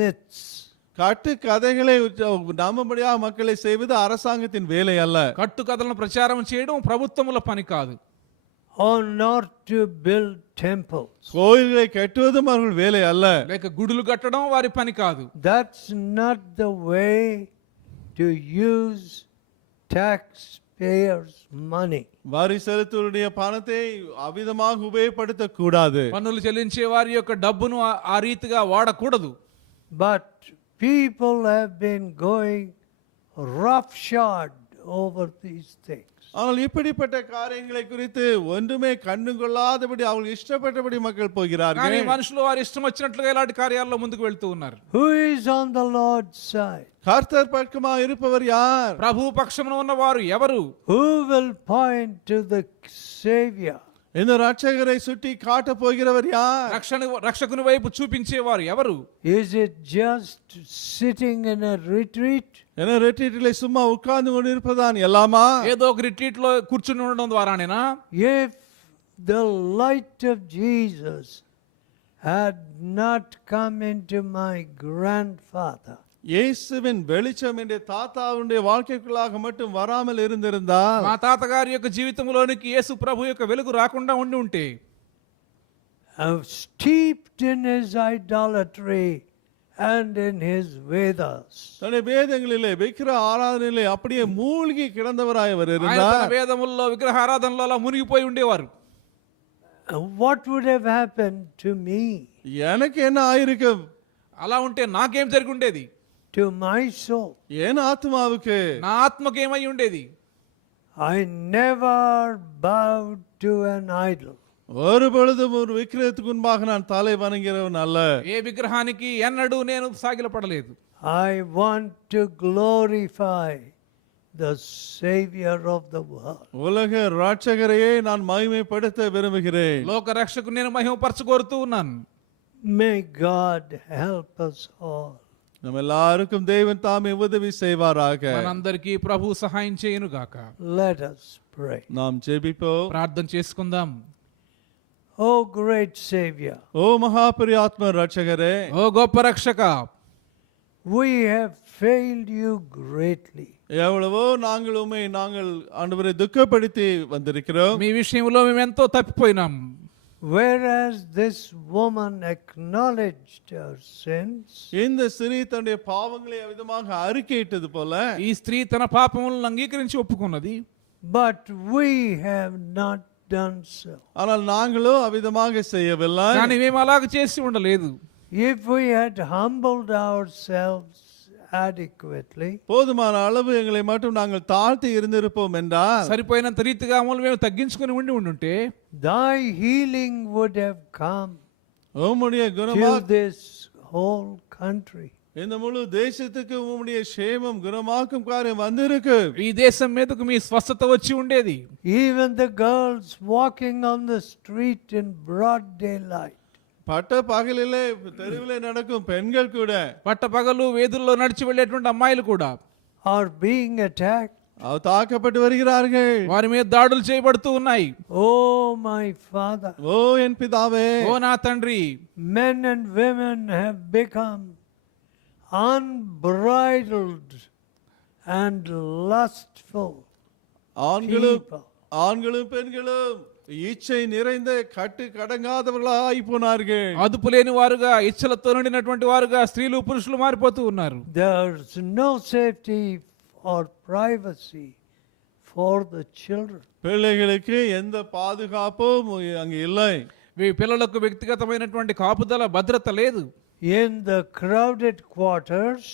myths. கட்டு கதைகளை நம்பும்படியாக மக்களை செய்வது அரசாங்கத்தின் வேலை அல்ல. కట్టు కథలను ప్రచారం చేయడం ప్రభుత్వముల పని కాదు. or not to build temples. கோயில்களை கட்டுவதும் அவர்கள் வேலை அல்ல. లేక గుడులు కట్టడం వారి పని కాదు. That's not the way to use taxpayers' money. வரி செலுத்துவருடைய பணத்தை அவிதமாக உபயோகப்படுத்த கூடாது. పన్నులు చెల్లించే వారి యొక్క డబ్బును ఆ రీతిగా వాడకూడదు. But people have been going roughshod over these things. ஆனால் இப்படிப்பட்ட காரியங்களை குறித்து ஒன்றுமே கண்டு கொள்ளாதபடி அவர்கள் இஷ்டப்பட்டபடி மக்கள் కానీ போகிறார்கள். మనుషులు వారి ఇష్టం వచ్చినట్లుగా ఇలాంటి కార్యాల్లో ముందుకు వెళ్తూ ఉన్నారు. Who is on the Lord's side? கர்த்தர் பக்கமாக இருப்பவர் யார்? ప్రభు పక్షమున ఉన్నవారు ఎవరు? Who will point to the Savior? இந்த ரட்சகரை சுட்டி காட்ட போகிறவர் யார்? రక్షకుని వైపు చూపించేవారు ఎవరు? Is it just sitting in a retreat? என ரெட்ரீட்டிலே சும்மா உட்கார்ந்து கொண்டிருப்பதான் எல்லாமா? ఏదో ఒక రిట్రీట్ లో కూర్చుని ఉండడం ద్వారానేనా? If the light of Jesus had not come into my grandfather, இயேசுவின் வெளிச்சம் என்ற தாத்தாவுடைய வாழ்க்கைக்குள்ளாக மட்டும் வராமல் இருந்திருந்தால், మా తాతగారి యొక్క జీవితంలోనికి యేసు ప్రభు యొక్క వెలుగు రాకుండా ఉండి ఉంటే, steeped in his idolatry and in his Vedas, தன்னுடைய வேதங்களிலே விக்கிர ஆராதனையிலே அப்படியே மூழ்கி கிடந்தவராய் அவர் ఆయన తన இருந்தார். వేదముల్లో విగ్రహారాధనలో అలా మునిగిపోయి ఉండేవారు. what would have happened to me, எனக்கு என்ன ஆயிருக்கும்? అలా ఉంటే నాకేం జరిగి ఉండేది? to my soul? என் ஆத்மாவுக்கு నా ఆత్మకి ఏమై ఉండేది? I never bowed to an idol. ஒரு பொழுதும் ஒரு விக்கிரகத்துக்கு முன்பாக நான் தலை வணங்கிறவன் அல்ல. ఏ విగ్రహానికి ఎన్నడూ నేను సాగిలపడలేదు. I want to glorify the Savior of the world. உலக ரட்சகரையே நான் மகிமைப்படுத்த விரும்புகிறேன். లోక రక్షకు నేను మహిమపరచ కోరుతూ ఉన్నాను. May God help us all. நம்ம எல்லாருக்கும் தேவன் தாமே உதவி செய்வாராக. మనందరికీ ప్రభు సహాయం చేయను గాక. Let us pray. நாம் ஜெபிப்போம். ప్రార్థన చేసుకుందాం. Oh great Savior, ஓ மகாபரியாத்ம ரட்சகரே, ఓ గొప్ప రక్షక, we have failed you greatly. எவ்வளவோ நாங்கள் ஆண்டவரை துக்கப்படுத்தி வந்திருக்கிறோம். మీ విషయంలో మేము ఎంతో తప్పిపోయినాం. Whereas this woman acknowledged her sins, இந்த ஸ்திரீ தன்னுடைய பாவங்களை விதமாக அறிக்கையிட்டது போல ఈ స్త్రీ తన పాపములను అంగీకరించి ఒప్పుకున్నది. but we have not done so. ஆனால் நாங்களோ அவ்விதமாக செய்யவில்லை. కానీ మేము అలాగ చేసి ఉండలేదు. If we had humbled ourselves adequately, போதுமான அளவு எங்களை மட்டும் நாங்கள் தாழ்த்தி இருந்திருப்போம் என்றால் సరిపోయినంత రీతిగా మేము తగ్గించుకొని ఉండుంటే thy healing would have come உம்முடைய to குணமா this whole country. இந்த முழு தேசத்துக்கு உம்முடைய சேமம் குணமாக்கும் காரியம் வந்திருக்கு. ఈ దేశం మీదకు మీ స్వస్థత వచ్చి ఉండేది. Even the girls walking on the street in broad daylight பட்ட பகலிலே தெருவிலே நடக்கும் பெண்கள் கூட పట్ట పగలు వేదుల్లో నడిచి వెళ్ళేటువంటి అమ్మాయిలు కూడా are being attacked. தாக்கப்பட்டு வருகிறார்கள். వారి మీద దాడులు చేయబడుతూ ఉన్నాయి. Oh my Father, ஓ என் பிதாவே, ఓ నా తండ్రి, men and women have become unbridled and lustful ஆண்களும் people. ஆண்களும் பெண்களும் இச்சை நிறைந்த கட்டு கடங்காதவர்களாய் போனார்கள். అదుపు లేని వారుగా ఇచ్చలతో నిండినటువంటి వారుగా స్త్రీలు పురుషులు మారిపోతూ ఉన్నారు. There's no safety or privacy for the children. பிள்ளைகளுக்கு எந்த பாதுகாப்பும் அங்கு இல்லை. పిల్లలకు వ్యక్తిగతమైనటువంటి కాపుదల భద్రత లేదు. In the crowded quarters,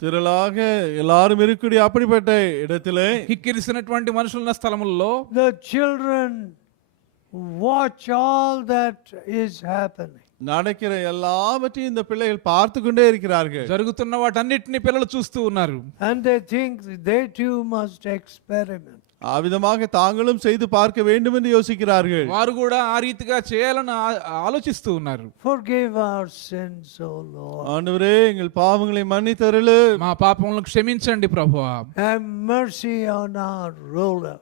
திரளாக எல்லாரும் இருக்கக்கூடிய அப்படிப்பட்ட இடத்திலே కిక్కిరిసినటువంటి మనుషులున్న స్థలముల్లో the children watch all that is happening. நடக்கிற எல்லாவற்றையும் இந்த பிள்ளைகள் பார்த்து கொண்டே இருக்கிறார்கள். జరుగుతున్న వాటన్నిటిని పిల్లలు చూస్తూ ఉన్నారు. And they think they too must experiment. அவ்விதமாக தாங்களும் செய்து பார்க்க வேண்டும் என்று யோசிக்கிறார்கள். వారు కూడా ఆ రీతిగా చేయాలని ఆలోచిస్తూ ఉన్నారు. Forgive our sins, O Lord. ஆண்டவரே, எங்கள் பாவங்களை மன்னித்தருளு. మా పాపములను క్షమించండి ప్రభువా. Have mercy on our rulers.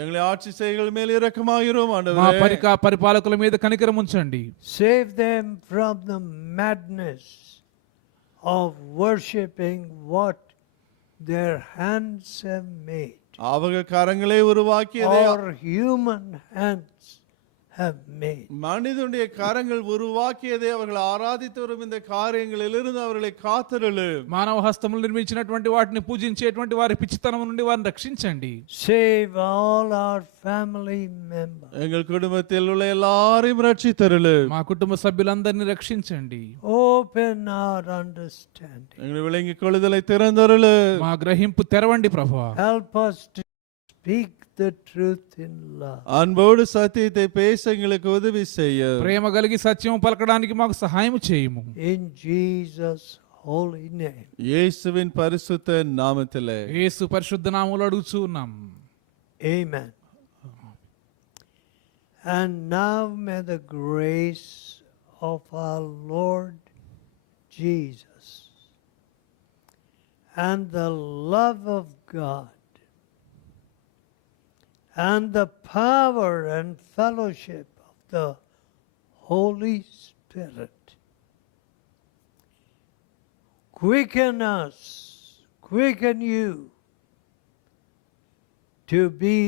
எங்களை ஆட்சி செய்கள் மேல் இரக்கமாகிறோம் మా ஆண்டவரே. పరిపాలకుల మీద కనికరం ఉంచండి. Save them from the madness of worshipping what their hands have made, அவங்க கரங்களை உருவாக்கியதை or human hands have made. மனிதனுடைய கரங்கள் உருவாக்கியதை அவர்கள் ஆராதித்து வரும் இந்த காரியங்களிலிருந்து அவர்களை காத்தருளு. మానవ హస్తములు నిర్మించినటువంటి వాటిని పూజించేటువంటి వారి పిచ్చితనం నుండి వారిని రక్షించండి. Save all our family members. எங்கள் குடும்பத்தில் உள்ள எல்லாரையும் ரட்சித்தருளு. మా కుటుంబ సభ్యులందరినీ రక్షించండి. Open our understanding. எங்களை விளங்கிக் கொள்ளுதலை திறந்தருளு. మా గ్రహింపు తెరవండి ప్రభువా. Help us to speak the truth in love. அன்போடு சத்தியத்தை பேச எங்களுக்கு உதவி செய்ய ప్రేమ కలిగి సత్యం పలకడానికి మాకు సహాయం చేయము. In Jesus' holy name. இயேசுவின் பரிசுத்த நாமத்திலே యేసు పరిశుద్ధ నామములో అడుగుచూ ఉన్నాం. Amen. And now may the grace of our Lord Jesus and the love of God and the power and fellowship of the Holy Spirit quicken us, quicken you to be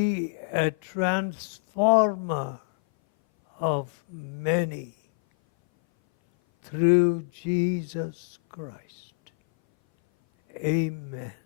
a transformer of many through Jesus Christ. Amen.